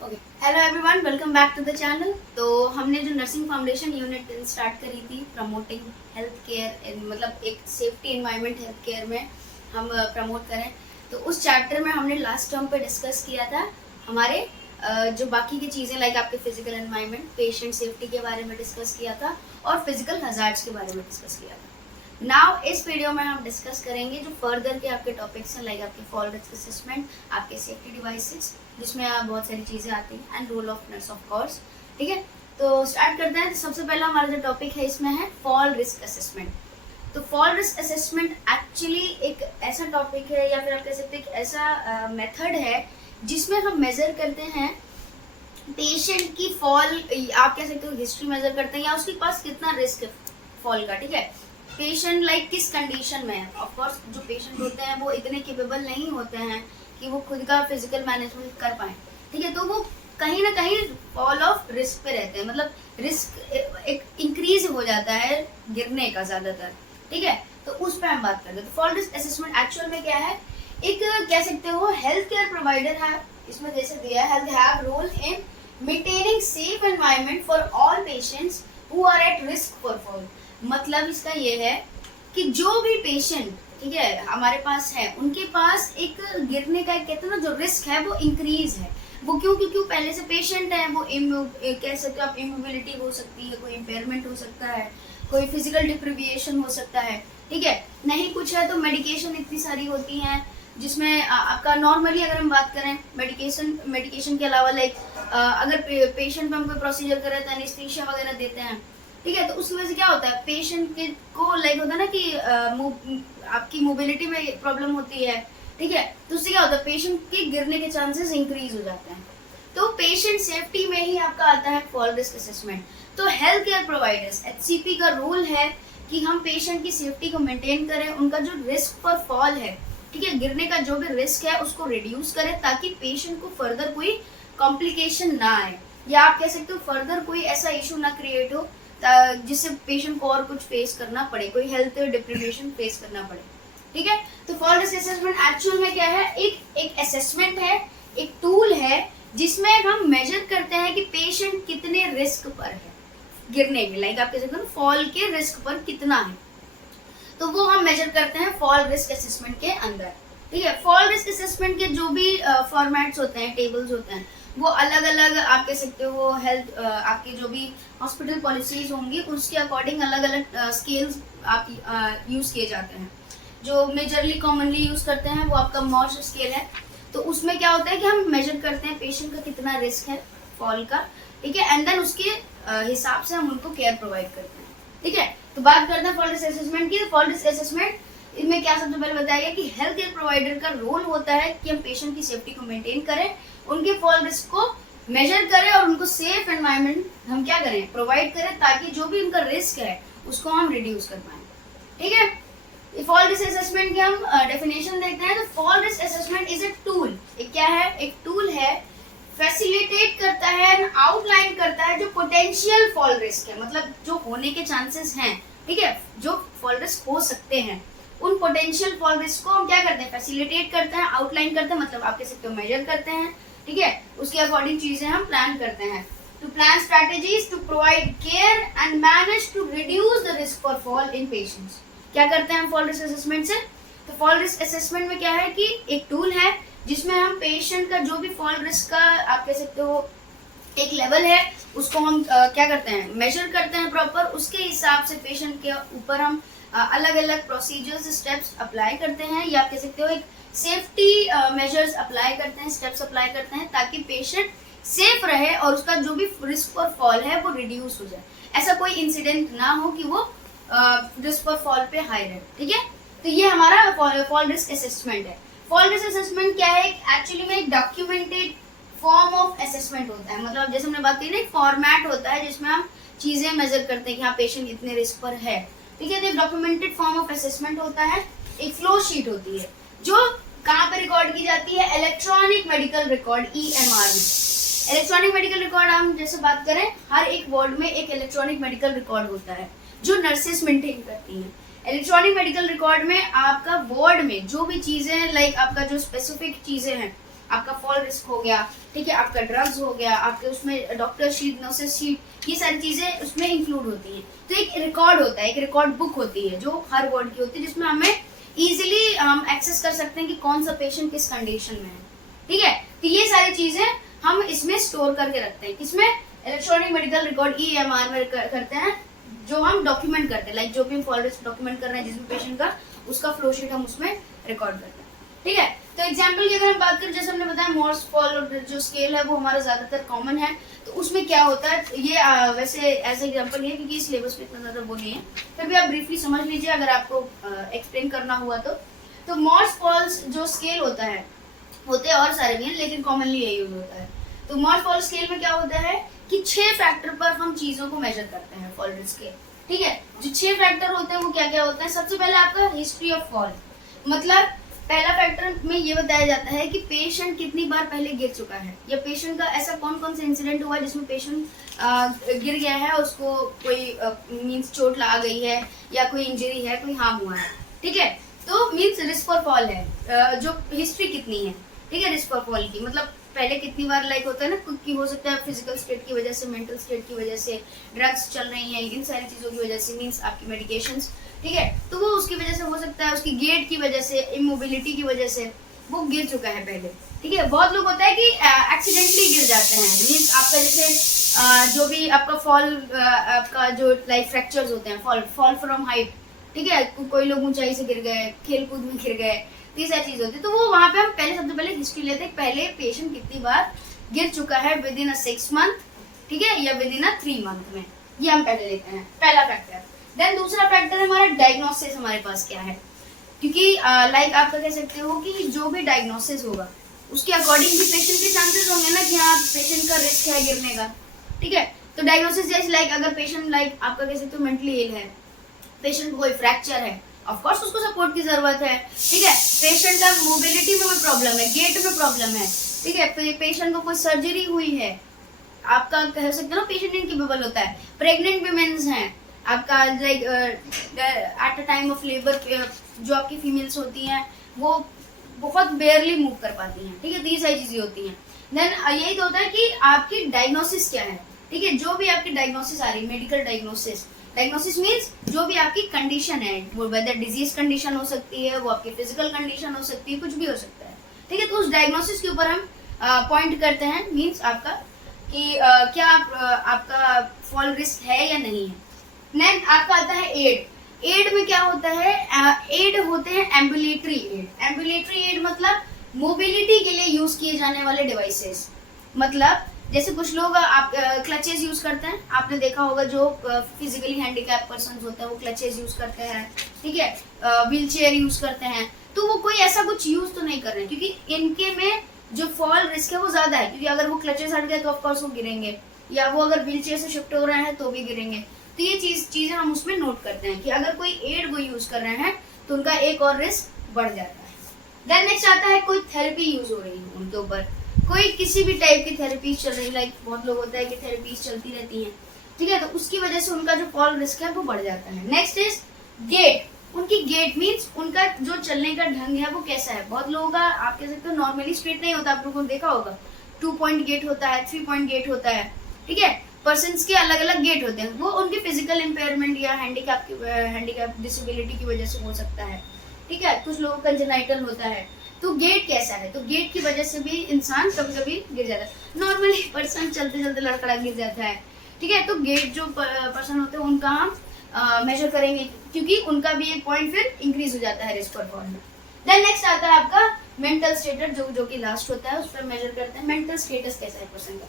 Okay, hello everyone, welcome back to the channel. तो हमने जो नर्सिंग फाउंडेशन यूनिट स्टार्ट करी थी प्रमोटिंग हेल्थ केयर, मतलब एक सेफ्टी एनवायरनमेंट हेल्थ केयर में हम प्रमोट करें। तो उस चैप्टर में हमने लास्ट टर्म पे डिस्कस किया था हमारे जो बाकी की चीज़ें लाइक आपके फिजिकल एनवायरनमेंट, पेशेंट सेफ्टी के बारे में डिस्कस किया था और फिजिकल हजार्ड्स के बारे में डिस्कस किया था। नाउ इस वीडियो में हम डिस्कस करेंगे जो फर्दर के आपके टॉपिक्स हैं, लाइक आपके फॉल रिस्क असेसमेंट, आपके सेफ्टी डिवाइसेस जिसमें बहुत सारी चीज़ें आती हैं, and role of nurse of course. ठीक है, तो स्टार्ट करते हैं। तो सबसे पहला हमारा जो टॉपिक है इसमें है फॉल रिस्क असेसमेंट। तो फॉल रिस्क असेसमेंट एक्चुअली एक ऐसा टॉपिक है, या फिर आप कह सकते हैं एक ऐसा मेथड है जिसमें हम मेजर करते हैं पेशेंट की फॉल, आप कह सकते हो हिस्ट्री मेजर करते हैं या उसके पास कितना रिस्क है फॉल का। ठीक है, पेशेंट लाइक किस कंडीशन में है। ऑफ कोर्स जो पेशेंट होते हैं वो इतने केपेबल नहीं होते हैं कि वो खुद का फिजिकल मैनेजमेंट कर पाए। ठीक है, तो वो कहीं ना कहीं फॉल ऑफ रिस्क पे रहते हैं, मतलब रिस्क एक इंक्रीज हो जाता है गिरने का ज़्यादातर। ठीक है, तो उस पर हम बात करते हैं। तो फॉल रिस्क असेसमेंट एक्चुअल में क्या है, एक कह सकते हो हेल्थ केयर प्रोवाइडर है, इसमें जैसे दिया है health have role in maintaining safe environment for all patients who are at risk for fall. मतलब इसका ये है कि जो भी पेशेंट, ठीक है, हमारे पास है, उनके पास एक गिरने का कितना जो रिस्क है वो इंक्रीज है। वो क्यों? क्योंकि पहले से पेशेंट है, वो कह सकते हो आप इमोबिलिटी हो सकती है, कोई इम्पेयरमेंट हो सकता है, कोई फिजिकल डिप्रिविएशन हो सकता है। ठीक है, नहीं कुछ है तो मेडिकेशन इतनी सारी होती हैं जिसमें आपका नॉर्मली अगर हम बात करें मेडिकेशन के अलावा लाइक अगर पेशेंट पे हम कोई प्रोसीजर करें तो एनेस्थीसिया वगैरह देते हैं। ठीक है, तो उसकी वजह से क्या होता है, पेशेंट के को लाइक होता है ना कि आपकी मोबिलिटी में प्रॉब्लम होती है। ठीक है, तो उससे क्या होता है, पेशेंट के गिरने के चांसेस इंक्रीज हो जाते हैं। तो पेशेंट सेफ्टी में ही आपका आता है फॉल रिस्क असेसमेंट। तो हेल्थ केयर प्रोवाइडर्स एचसीपी का रोल है कि हम पेशेंट की सेफ्टी को मेंटेन करें, उनका जो रिस्क फॉर फॉल है, ठीक है, गिरने का जो भी रिस्क है उसको रिड्यूस करें ताकि पेशेंट को फर्दर कोई कॉम्प्लिकेशन ना आए, या आप कह सकते हो फर्दर कोई ऐसा इशू ना क्रिएट हो जिससे पेशेंट को और कुछ फेस करना पड़े, कोई हेल्थ डिप्रिविएशन फेस करना पड़े। ठीक है, तो फॉल रिस्क असेसमेंट एक्चुअल में क्या है, एक असेसमेंट है, एक टूल है जिसमें हम मेजर करते हैं कि पेशेंट कितने रिस्क पर है गिरने के, लाइक आप कह सकते हो फॉल के रिस्क पर कितना है, तो वो हम मेजर करते हैं फॉल रिस्क असेसमेंट के अंदर। ठीक है, फॉल रिस्क असेसमेंट के जो भी फॉर्मेट्स होते हैं, टेबल्स होते हैं, वो अलग अलग आप कह सकते हो हेल्थ आपकी जो भी हॉस्पिटल पॉलिसीज होंगी उसके अकॉर्डिंग अलग अलग स्केल्स आप यूज़ किए जाते हैं। जो मेजरली कॉमनली यूज़ करते हैं वो आपका मॉर्स स्केल है। तो उसमें क्या होता है कि हम मेजर करते हैं पेशेंट का कितना रिस्क है फॉल का। ठीक है, एंड देन उसके हिसाब से हम उनको केयर प्रोवाइड करते हैं। ठीक है, तो बात करते हैं फॉल रिस्क असेसमेंट की। तो फॉल रिस्क असेसमेंट इनमें क्या सबसे पहले बताया गया कि हेल्थ केयर प्रोवाइडर का रोल होता है कि हम पेशेंट की सेफ्टी को मेंटेन करें, उनके फॉल रिस्क को मेजर करें और उनको सेफ एनवायरनमेंट हम क्या करें, प्रोवाइड करें ताकि जो भी उनका रिस्क है उसको हम रिड्यूस कर पाएं। ठीक है, फॉल रिस्क असेसमेंट की हम डेफिनेशन देखते हैं। तो fall risk assessment is a tool, एक क्या है, एक टूल है, फैसिलिटेट करता है, आउटलाइन करता है जो पोटेंशियल फॉल रिस्क है, मतलब जो होने के चांसेस हैं, ठीक है, जो फॉल रिस्क हो सकते हैं, उन पोटेंशियल फॉल रिस्क को हम क्या करते हैं, फैसिलिटेट करते हैं, आउटलाइन करते हैं, मतलब आप कह सकते हो मेजर करते हैं। ठीक है, उसके अकॉर्डिंग चीजें हम प्लान करते हैं। To plan strategies to provide care and manage to reduce the risk for fall in patients. क्या करते हैं हम फॉल रिस्क असेसमेंट से? तो फॉल रिस्क असेसमेंट में क्या है कि एक टूल है जिसमें हम पेशेंट का जो भी फॉल रिस्क का आप कह सकते हो एक लेवल है उसको हम क्या करते हैं, मेजर करते हैं प्रॉपर। उसके हिसाब से पेशेंट के ऊपर हम अलग अलग प्रोसीजर्स, स्टेप्स अप्लाई करते हैं, या आप कह सकते हो एक सेफ्टी मेजर्स अप्लाई करते हैं, स्टेप्स अप्लाई करते हैं ताकि पेशेंट सेफ रहे और उसका जो भी रिस्क फॉर फॉल है वो रिड्यूस हो जाए, ऐसा कोई इंसिडेंट ना हो कि वो रिस्क फॉर फॉल पे हाई रहे। ठीक है, तो ये हमारा फॉल रिस्क असेसमेंट है। फॉल रिस्क असेसमेंट क्या है, एक्चुअली में एक डॉक्यूमेंटेड फॉर्म ऑफ असेसमेंट होता है, मतलब जैसे हमने बात की ना, एक फॉर्मेट होता है जिसमें हम चीजें मेजर करते हैं कि हाँ पेशेंट इतने रिस्क पर है। ठीक है, तो एक डॉक्यूमेंटेड फॉर्म ऑफ असेसमेंट होता है, एक फ्लो शीट होती है जो कहाँ पे रिकॉर्ड की जाती है, इलेक्ट्रॉनिक मेडिकल रिकॉर्ड EMR में। इलेक्ट्रॉनिक मेडिकल रिकॉर्ड हम जैसे बात करें, हर एक वार्ड में एक इलेक्ट्रॉनिक मेडिकल रिकॉर्ड होता है जो नर्सेस मेंटेन करती हैं। इलेक्ट्रॉनिक मेडिकल रिकॉर्ड में आपका वार्ड में जो भी चीजें लाइक आपका जो स्पेसिफिक चीजें हैं आपका फॉल रिस्क हो गया, ठीक है, आपका ड्रग्स हो गया, आपके उसमें डॉक्टर शीट, नर्सेस शीट, ये सारी चीजें उसमें इंक्लूड होती हैं। तो एक रिकॉर्ड होता है, एक रिकॉर्ड बुक होती है जो हर वार्ड की होती है, जिसमें हमें इजीली हम एक्सेस कर सकते हैं कि कौन सा पेशेंट किस कंडीशन में है, ठीक है। तो ये सारी चीजें हम इसमें स्टोर करके रखते हैं, किसमें, इलेक्ट्रॉनिक मेडिकल रिकॉर्ड EMR में करते हैं, जो हम डॉक्यूमेंट करते हैं, लाइक जो भी हम फॉल रिस्क डॉक्यूमेंट कर रहे हैं जिस भी पेशेंट का, उसका फ्लो शीट हम उसमें रिकॉर्ड करते हैं, ठीक है। तो एग्जाम्पल की अगर हम बात करें, जैसे हमने बताया मॉर्स फॉल जो स्केल है वो हमारा ज्यादातर कॉमन है, तो उसमें क्या होता है, ये वैसे एज एग्जाम्पल है क्योंकि सिलेबस में इतना ज्यादा वो नहीं है, फिर भी आप ब्रीफली समझ लीजिए अगर आपको एक्सप्लेन करना हुआ तो मॉर्स फॉल्स जो स्केल होता है, होते और सारे भी हैं लेकिन कॉमनली यही यूज होता है। तो मॉर्स फॉल स्केल में क्या होता है कि 6 फैक्टर पर हम चीजों को मेजर करते हैं फॉल रिस्क के, ठीक है। जो 6 फैक्टर होते हैं वो क्या क्या होता है, सबसे पहले आपका हिस्ट्री ऑफ फॉल, मतलब पहला फैक्टर में ये बताया जाता है कि पेशेंट कितनी बार पहले गिर चुका है, या पेशेंट का ऐसा कौन कौन सा इंसिडेंट हुआ है जिसमें पेशेंट गिर गया है, उसको कोई मींस चोट लगा गई है या कोई इंजरी है, कोई हार्म हुआ है, ठीक है। तो मींस रिस्क फॉर फॉल है, जो हिस्ट्री कितनी है, ठीक है, रिस्क फॉर फॉल की, मतलब पहले कितनी बार लाइक होता है ना कि हो सकता है फिजिकल स्टेट की वजह से, मेंटल स्टेट की वजह से, ड्रग्स चल रही हैं, इन सारी चीजों की वजह से, मींस आपकी मेडिकेशंस, ठीक है, तो वो उसकी वजह से हो सकता है, उसकी गेट की वजह से, इमोबिलिटी की वजह से वो गिर चुका है पहले, ठीक है। बहुत लोग होता है कि एक्सीडेंटली गिर जाते हैं, मींस आपका जैसे जो भी आपका फॉल, आपका जो लाइक फ्रैक्चर्स होते हैं, फॉल फ्रॉम हाइट, ठीक है, कोई लोग ऊंचाई से गिर गए, खेल कूद में गिर गए, तो ये सारी चीज होती है। तो वो वहां पे हम पहले सबसे पहले हिस्ट्री लेते हैं, पहले पेशेंट कितनी बार गिर चुका है विद इन 6 मंथ, ठीक है, या विद इन 3 मंथ में, ये हम पहले लेते हैं, पहला फैक्टर। देन दूसरा फैक्टर है हमारा डायग्नोसिस, हमारे पास क्या है, क्योंकि लाइक आप कह सकते हो कि जो भी डायग्नोसिस होगा उसके अकॉर्डिंग भी पेशेंट के चांसेस होंगे ना कि हाँ पेशेंट का रिस्क है गिरने का, ठीक है। तो डायग्नोसिस जैसे लाइक अगर पेशेंट लाइक आपका कह सकते हो मेंटली इल है, पेशेंट को कोई फ्रैक्चर है, ऑफ कोर्स उसको सपोर्ट की जरूरत है, ठीक है। पेशेंट का मोबिलिटी में कोई प्रॉब्लम है, गेट में प्रॉब्लम है, ठीक है, फिर पेशेंट को कोई सर्जरी हुई है, आपका कह सकते हो ना पेशेंट इनकेपेबल होता है, प्रेग्नेंट वुमेन्स हैं, आपका like at a time of labour जो आपकी फीमेल्स होती हैं वो बहुत बेयरली मूव कर पाती हैं, ठीक है, तो ये सारी चीजें होती हैं। देन यही तो होता है कि आपकी डायग्नोसिस क्या है, ठीक है, जो भी आपकी डायग्नोसिस आ रही है, मेडिकल डायग्नोसिस मीन्स जो भी आपकी कंडीशन है, वो वेदर डिजीज कंडीशन हो सकती है, वो आपकी फिजिकल कंडीशन हो सकती है, कुछ भी हो सकता है, ठीक है। तो उस डायग्नोसिस के ऊपर हम पॉइंट करते हैं, मीन्स आपका कि क्या आपका फॉल रिस्क है या नहीं है। नेक्स्ट आपका आता है एड में क्या होता है, एड होते हैं एम्बुलेटरी एड मतलब मोबिलिटी के लिए यूज किए जाने वाले डिवाइसेस, मतलब जैसे कुछ लोग आप क्लचेस यूज करते हैं, आपने देखा होगा जो फिजिकली हैंडीकैप पर्सन होते हैं वो क्लचेस यूज करते हैं, ठीक है, व्हील चेयर यूज करते हैं, तो वो कोई ऐसा कुछ यूज तो नहीं कर रहे हैं क्योंकि इनके में जो फॉल रिस्क है वो ज्यादा है, क्योंकि अगर वो क्लचेस हट गए तो ऑफकोर्स वो गिरेंगे, या वो अगर व्हील चेयर से शिफ्ट हो रहे हैं तो भी गिरेंगे। तो ये चीजें हम उसमें नोट करते हैं कि अगर कोई एड वो यूज कर रहे हैं तो उनका एक और रिस्क बढ़ जाता है। देन नेक्स्ट आता है कोई थेरेपी यूज हो रही है उनके ऊपर, कोई किसी भी टाइप की थेरेपी चल रही है, लाइक बहुत लोग होता है कि थेरेपीज चलती रहती हैं, ठीक है, तो उसकी वजह से उनका जो फॉल रिस्क है वो बढ़ जाता है। नेक्स्ट इज गेट, उनकी गेट मीन्स उनका जो चलने का ढंग है वो कैसा है। बहुत लोगों का आप कह सकते हो नॉर्मली स्ट्रेट नहीं होता, आप लोगों ने देखा होगा 2 पॉइंट गेट होता है, 3 पॉइंट गेट होता है, ठीक है, पर्सन्स के अलग अलग गेट होते हैं, वो उनके फिजिकल इम्पेयरमेंट या हैंडीकैप डिसेबिलिटी की वजह से हो सकता है, ठीक है, कुछ लोगों का कंजेनाइटल होता है। तो गेट कैसा है, तो गेट की वजह से भी इंसान कभी कभी गिर जाता है, नॉर्मली पर्सन चलते चलते लड़खड़ा गिर जाता है, ठीक है। तो गेट जो पर्सन होते हैं उनका हम मेजर करेंगे क्योंकि उनका भी एक पॉइंट फिर इंक्रीज हो जाता है रिस्क फॉर में। देन नेक्स्ट आता है आपका मेंटल स्टेटस, जो कि लास्ट होता है, उस पर मेजर करते हैं मेंटल स्टेटस कैसा है पर्सन का।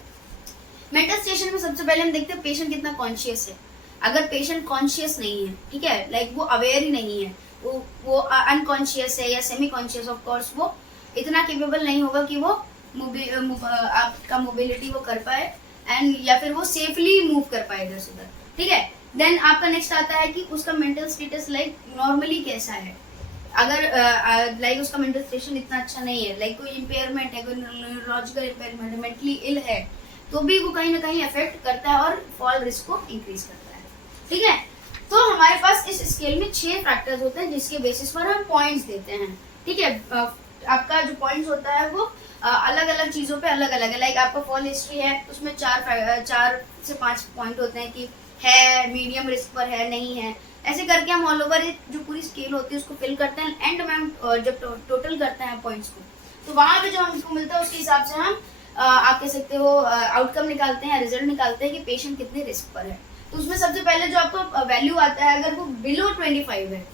मेंटल स्टेशन में सबसे पहले हम देखते हैं पेशेंट कितना कॉन्शियस है। अगर पेशेंट कॉन्शियस नहीं है, ठीक है, लाइक वो अवेयर ही नहीं है, वो अनकॉन्शियस है या सेमी कॉन्शियस, ऑफ कोर्स वो इतना केपेबल नहीं होगा कि वो आपका मोबिलिटी वो कर पाए एंड या फिर वो सेफली मूव कर पाए इधर से उधर, ठीक है। देन आपका नेक्स्ट आता है कि उसका मेंटल स्टेटस लाइक नॉर्मली कैसा है। अगर लाइक उसका मेंटल स्टेशन इतना अच्छा नहीं है, लाइक कोई इम्पेयरमेंट है, कोई न्यूरोलॉजिकल इम्पेयरमेंट है, मेंटली इल है, तो भी वो कहीं ना कहीं अफेक्ट करता है और फॉल रिस्क को इंक्रीज करता है, ठीक है। तो हमारे पास इस स्केल में 6 फैक्टर्स होते हैं जिसके बेसिस पर हम पॉइंट्स देते हैं, ठीक है। आपका जो पॉइंट्स होता है वो अलग अलग चीज़ों पे अलग अलग है। लाइक आपका फॉल हिस्ट्री है, उसमें 4 से 5 पॉइंट होते हैं कि है, मीडियम रिस्क पर है, नहीं है। ऐसे करके हम ऑल ओवर जो पूरी स्केल होती है उसको फिल करते हैं। एंड में हम जब टोटल करते हैं पॉइंट्स को, तो वहाँ पे जो हमको मिलता है उसके हिसाब से हम आप कह सकते हो आउटकम निकालते हैं, रिजल्ट निकालते हैं कि पेशेंट कितने रिस्क पर है। तो उसमें सबसे पहले जो आपको वैल्यू आता है, अगर वो बिलो 25 है,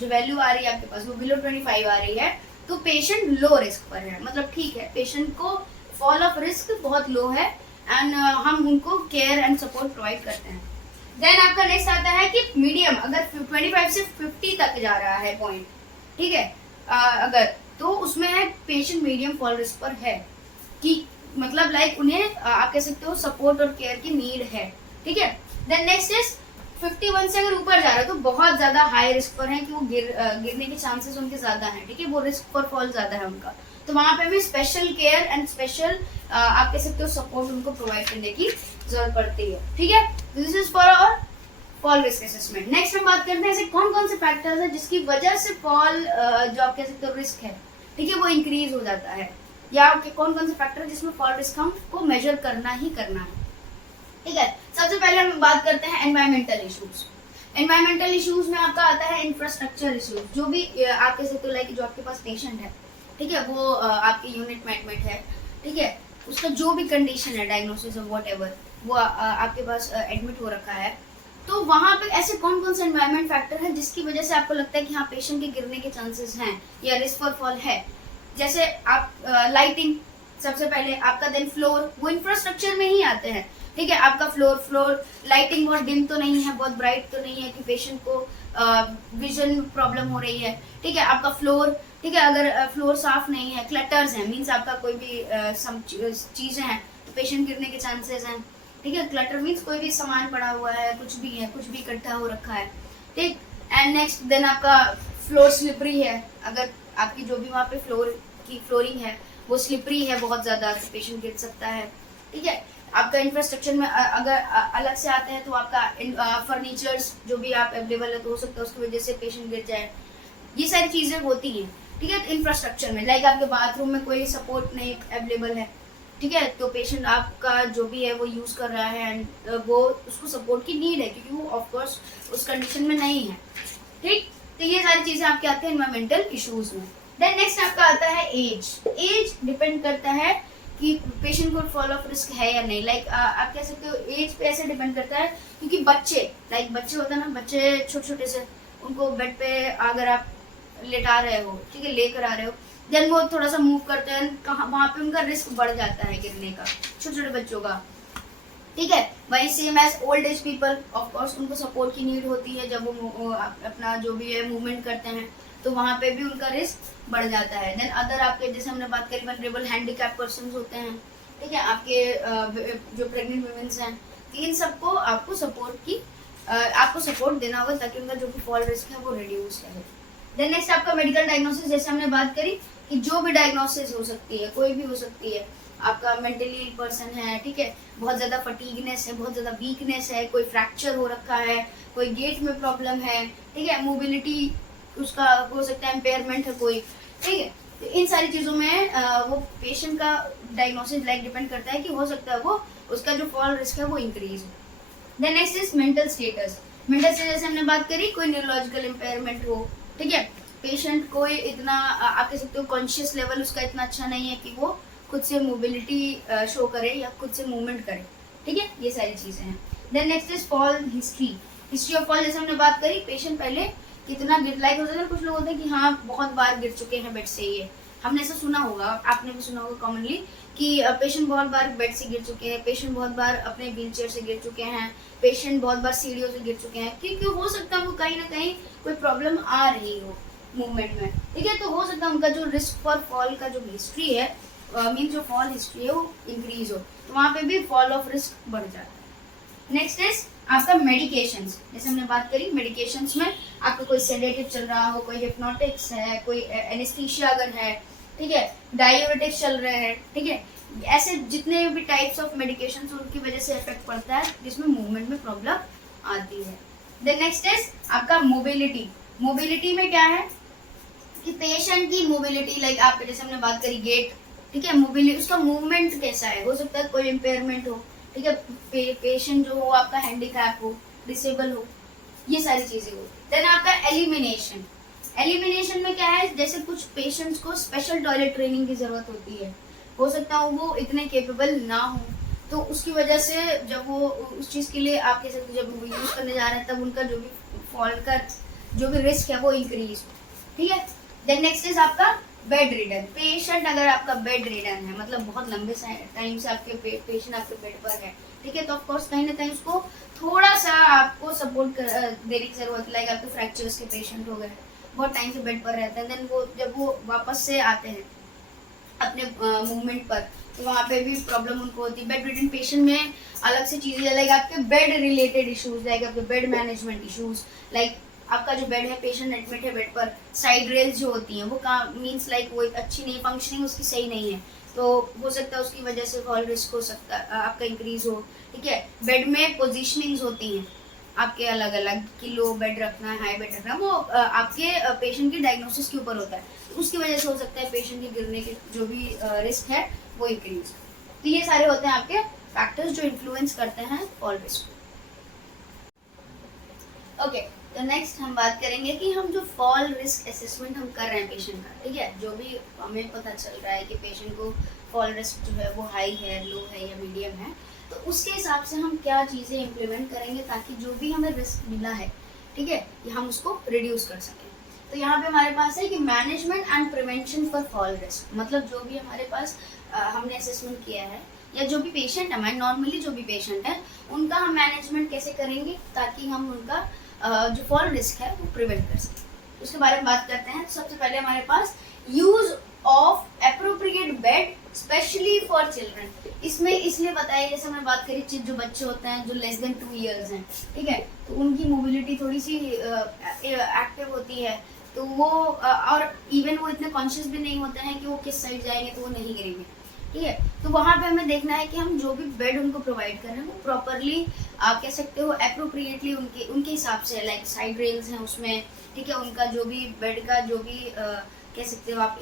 जो वैल्यू आ रही है आपके पास वो बिलो 25 आ रही है, तो पेशेंट लो रिस्क पर है, मतलब ठीक है, पेशेंट को फॉल ऑफ रिस्क बहुत लो है एंड हम उनको केयर एंड सपोर्ट प्रोवाइड करते हैं। देन आपका नेक्स्ट आता है कि मीडियम, अगर 25 से 50 तक जा रहा है पॉइंट, ठीक है, अगर तो उसमें है पेशेंट मीडियम फॉल रिस्क पर है, कि मतलब लाइक उन्हें आप कह सकते हो सपोर्ट और केयर की नीड है, ठीक है। देन नेक्स्ट इज 51 से अगर ऊपर जा रहा है तो बहुत ज्यादा हाई रिस्क पर है कि वो गिरने के चांसेस उनके ज्यादा हैं, ठीक है, वो रिस्क पर फॉल ज्यादा है उनका, तो वहां पे भी स्पेशल केयर एंड स्पेशल आप कह सकते हो सपोर्ट उनको प्रोवाइड करने की जरूरत पड़ती है, ठीक है। This is for our fall risk assessment. Next हम बात करते हैं ऐसे कौन कौन से फैक्टर्स हैं जिसकी वजह से फॉल जो आप कह सकते हो रिस्क है, ठीक है, वो इंक्रीज हो जाता है, या कौन कौन से फैक्टर जिसमें फॉल रिस्क हमको मेजर करना ही करना है, ठीक है। सबसे पहले हम बात करते हैं एनवायरमेंटल इश्यूज। एनवायरमेंटल इश्यूज में आपका आता है इंफ्रास्ट्रक्चर इश्यूज, जो भी आप कह सकते हो लाइक जो आपके पास पेशेंट है, ठीक है, वो आपके यूनिट में एडमिट है, ठीक है, उसका जो भी कंडीशन है, डायग्नोसिस और वॉट एवर, वो आपके पास एडमिट हो रखा है, तो वहाँ पे ऐसे कौन कौन से एनवायरमेंट फैक्टर है जिसकी वजह से आपको लगता है कि हाँ पेशेंट के गिरने के चांसेस हैं या रिस्क फॉर फॉल है। जैसे आप लाइटिंग सबसे पहले, आपका देन फ्लोर, वो इंफ्रास्ट्रक्चर में ही आते हैं, ठीक है, आपका फ्लोर लाइटिंग बहुत डिम तो नहीं है, बहुत ब्राइट तो नहीं है कि पेशेंट को विजन प्रॉब्लम हो रही है, ठीक है, आपका फ्लोर, ठीक है, अगर फ्लोर साफ नहीं है, क्लटर्स हैं, मीन्स आपका कोई भी चीजें हैं तो पेशेंट गिरने के चांसेस हैं, ठीक है, क्लटर मीन्स कोई भी सामान पड़ा हुआ है, कुछ भी है, कुछ भी इकट्ठा हो रखा है, ठीक। एंड नेक्स्ट देन आपका फ्लोर स्लिपरी है, अगर आपकी जो भी वहाँ पे फ्लोरिंग है वो स्लिपरी है बहुत ज्यादा, तो पेशेंट गिर सकता है, ठीक है। आपका इंफ्रास्ट्रक्चर में अगर अलग से आते हैं तो आपका फर्नीचर्स जो भी आप अवेलेबल है तो हो सकता है उसकी वजह से पेशेंट गिर जाए, ये सारी चीजें होती हैं, ठीक है। इंफ्रास्ट्रक्चर में लाइक आपके बाथरूम में कोई सपोर्ट नहीं अवेलेबल है, ठीक है, तो पेशेंट आपका जो भी है वो यूज कर रहा है एंड वो उसको सपोर्ट की नीड है क्योंकि वो ऑफकोर्स उस कंडीशन में नहीं है, ठीक। तो ये सारी चीजें आपके आती हैं एनवायरमेंटल इश्यूज में। देन नेक्स्ट आपका आता है एज डिपेंड करता है कि पेशेंट को फॉल ऑफ रिस्क है या नहीं। लाइक आप कह सकते हो एज पे ऐसे डिपेंड करता है क्योंकि बच्चे होते हैं ना, बच्चे छोटे छोटे से, उनको बेड पे अगर आप लेटा रहे हो, ठीक है, लेकर आ रहे हो, देन वो थोड़ा सा मूव करते हैं, कहाँ वहाँ पे उनका रिस्क बढ़ जाता है गिरने का, छोटे छोटे बच्चों का, ठीक है। वही same as old age people, of course उनको सपोर्ट की नीड होती है, जब वो अपना जो भी है मूवमेंट करते हैं तो वहाँ पे भी उनका रिस्क बढ़ जाता है। देन अदर आपके जैसे हमने बात करी वनरेबल हैंडीकैप पर्सन होते हैं, ठीक है, आपके जो प्रेग्नेंट वुमेन्स हैं, इन सबको आपको सपोर्ट देना होगा ताकि उनका जो भी फॉल रिस्क है वो रिड्यूस रहे। देन नेक्स्ट आपका मेडिकल डायग्नोसिस, जैसे हमने बात करी कि जो भी डायग्नोसिस हो सकती है, कोई भी हो सकती है, आपका मेंटली पर्सन है, ठीक है, बहुत ज़्यादा फटीगनेस है, बहुत ज़्यादा वीकनेस है, कोई फ्रैक्चर हो रखा है, कोई गेट में प्रॉब्लम है, ठीक है, मोबिलिटी उसका हो सकता है, इम्पेयरमेंट है कोई, ठीक है, तो इन सारी चीज़ों में वो पेशेंट का डायग्नोसिस लाइक डिपेंड करता है कि हो सकता है वो उसका जो फॉल रिस्क है वो इंक्रीज हो। Then next is mental status. Mental status जैसे हमने बात करी, कोई न्यूरोलॉजिकल इम्पेयरमेंट हो, ठीक है, पेशेंट कोई इतना आप कह सकते हो कॉन्शियस लेवल उसका इतना अच्छा नहीं है कि वो खुद से मोबिलिटी शो करे या खुद से मूवमेंट करे, ठीक है, ये सारी चीज़ें हैं। Then next is fall history of fall, जैसे हमने बात करी पेशेंट पहले कितना गिर, लाइक होता है कुछ लोग होते हैं कि हाँ बहुत बार गिर चुके हैं बेड से, ये हमने ऐसा सुना होगा, आपने भी सुना होगा कॉमनली कि पेशेंट बहुत बार बेड से गिर चुके हैं, पेशेंट बहुत बार अपने व्हील चेयर से गिर चुके हैं, पेशेंट बहुत बार सीढ़ियों से गिर चुके हैं, क्योंकि हो सकता है वो कहीं ना कहीं कोई प्रॉब्लम आ रही हो मूवमेंट में, ठीक है, तो हो सकता है उनका जो रिस्क फॉर फॉल का जो हिस्ट्री है, मीन जो फॉल हिस्ट्री है वो इंक्रीज हो, तो वहाँ पे भी फॉल ऑफ रिस्क बढ़ जाता है। नेक्स्ट इज आपका मेडिकेशंस, जैसे हमने बात करी मेडिकेशंस में आपका कोई सेडेटिव चल रहा हो, कोई हिप्नोटिक्स है, कोई एनेस्थीसिया अगर है, ठीक है, डायूरेटिक्स चल रहे हैं, ठीक है, ऐसे जितने भी टाइप्स ऑफ मेडिकेशंस उनकी वजह से इफेक्ट पड़ता है जिसमें मूवमेंट में प्रॉब्लम आती है। देन नेक्स्ट इज आपका मोबिलिटी में क्या है, कि पेशेंट की मोबिलिटी, लाइक आप जैसे हमने बात करी गेट, ठीक है, मोबिलिटी उसका मूवमेंट कैसा है, हो सकता है कोई इम्पेयरमेंट हो, ठीक है, पेशेंट जो हो आपका हैंडीकैप हो, डिसेबल हो, ये सारी चीजें हो। देन आपका एलिमिनेशन, एलिमिनेशन में क्या है, जैसे कुछ पेशेंट्स को स्पेशल टॉयलेट ट्रेनिंग की जरूरत होती है, हो सकता है वो इतने केपेबल ना हो, तो उसकी वजह से जब वो उस चीज के लिए आप कह सकते जब वो यूज करने जा रहे हैं तब उनका जो भी फॉल का जो भी रिस्क है वो इंक्रीज हो, ठीक है। देन नेक्स्ट इज आपका बेड रिडन, पेशेंट अगर आपका बेड रिडन है, मतलब बहुत लंबे टाइम से आपके पेशेंट आपके बेड पर है, ठीक है, तो ऑफकोर्स कहीं ना कहीं उसको थोड़ा सा आपको सपोर्ट देने की जरूरत, लाइक आपके फ्रैक्चर्स के पेशेंट हो गए, बहुत टाइम से बेड पर रहते हैं, देन वो जब वो वापस से आते हैं अपने मूवमेंट पर, तो वहाँ पे भी प्रॉब्लम उनको होती है। बेड रिडन पेशेंट में अलग से चीजें, लाइक आपके बेड रिलेटेड इश्यूज, लाइक आपके बेड मैनेजमेंट इश्यूज, लाइक आपका जो बेड है, पेशेंट एडमिट है बेड पर, साइड रेल्स जो होती हैं वो मींस लाइक वो अच्छी नहीं, फंक्शनिंग उसकी सही नहीं है, तो हो सकता है उसकी वजह से फॉल रिस्क हो सकता है आपका इंक्रीज हो, ठीक है। बेड में पोजिशनिंग्स होती हैं आपके अलग अलग, कि लो बेड रखना है, हाई बेड रखना है, वो आपके पेशेंट की डायग्नोसिस के ऊपर होता है, तो उसकी वजह से हो सकता है पेशेंट के गिरने के जो भी रिस्क है वो इंक्रीज। तो ये सारे होते हैं आपके फैक्टर्स जो इन्फ्लुएंस करते हैं फॉल रिस्क को। ओके, तो नेक्स्ट हम बात करेंगे कि हम जो फॉल रिस्क असेसमेंट हम कर रहे हैं पेशेंट का, ठीक है, जो भी हमें पता चल रहा है कि पेशेंट को फॉल रिस्क जो है वो हाई है, लो है या मीडियम है, तो उसके हिसाब से हम क्या चीज़ें इम्प्लीमेंट करेंगे ताकि जो भी हमें रिस्क मिला है, ठीक है, ये हम उसको रिड्यूस कर सकें। तो यहाँ पे हमारे पास है कि management and prevention for fall risk, मतलब जो भी हमारे पास हमने असेसमेंट किया है या जो भी पेशेंट है, नॉर्मली जो भी पेशेंट है उनका हम मैनेजमेंट कैसे करेंगे ताकि हम उनका जो फॉल रिस्क है वो प्रिवेंट कर सकें, उसके बारे में बात करते हैं। तो सबसे पहले हमारे पास use of appropriate bed specially for children, इसमें इसलिए बताया, जैसे हमने बात करी जो बच्चे होते हैं जो लेस देन 2 इयर्स हैं, ठीक है, तो उनकी मोबिलिटी थोड़ी सी एक्टिव होती है, तो वो और इवन वो इतने कॉन्शियस भी नहीं होते हैं कि वो किस साइड जाएंगे तो वो नहीं गिरेंगे, ठीक है, तो वहाँ पे हमें देखना है कि हम जो भी बेड उनको प्रोवाइड कर रहे हैं वो प्रॉपरली आप कह सकते हो एप्रोप्रिएटली उनके हिसाब से, लाइक साइड रेल्स हैं उसमें, ठीक है, उनका जो भी बेड का जो भी कह सकते हो आप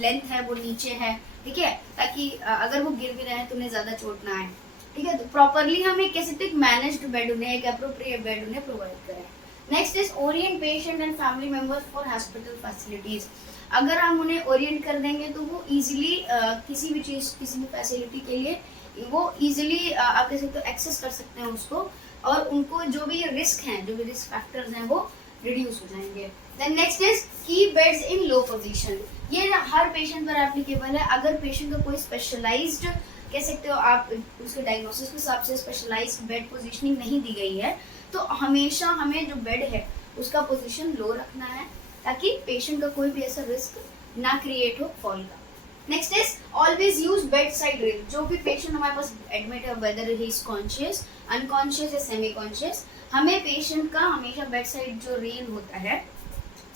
लेंथ है वो नीचे है, ठीक है, ताकि अगर वो गिर भी रहे हैं तो उन्हें ज़्यादा चोट ना आए, ठीक है, तो प्रॉपरली हम एक कह सकते हैं मैनेज्ड बेड उन्हें, एक एप्रोप्रिएट बेड उन्हें प्रोवाइड करें। Next is Orient patient and family members for hospital facilities, अगर हम उन्हें ओरिएंट कर देंगे तो वो इजीली किसी भी चीज़, किसी भी फैसिलिटी के लिए वो इजीली आप कह सकते हो एक्सेस कर सकते हैं उसको, और उनको जो भी रिस्क हैं, जो भी रिस्क फैक्टर्स हैं वो रिड्यूस हो जाएंगे। Then next is keep beds in low position, ये हर पेशेंट पर एप्लीकेबल है। अगर पेशेंट का कोई स्पेशलाइज्ड कह सकते हो आप उसके डायग्नोसिस के हिसाब से स्पेशलाइज्ड बेड पोजीशनिंग नहीं दी गई है, तो हमेशा हमें जो बेड है उसका पोजीशन लो रखना है ताकि पेशेंट का कोई भी ऐसा रिस्क ना क्रिएट हो फॉल का। Next is always use bed side rail, जो भी पेशेंट हमारे पास एडमिट है weather he is conscious, unconscious या सेमी कॉन्शियस, हमें पेशेंट का हमेशा बेड साइड जो रेल होता है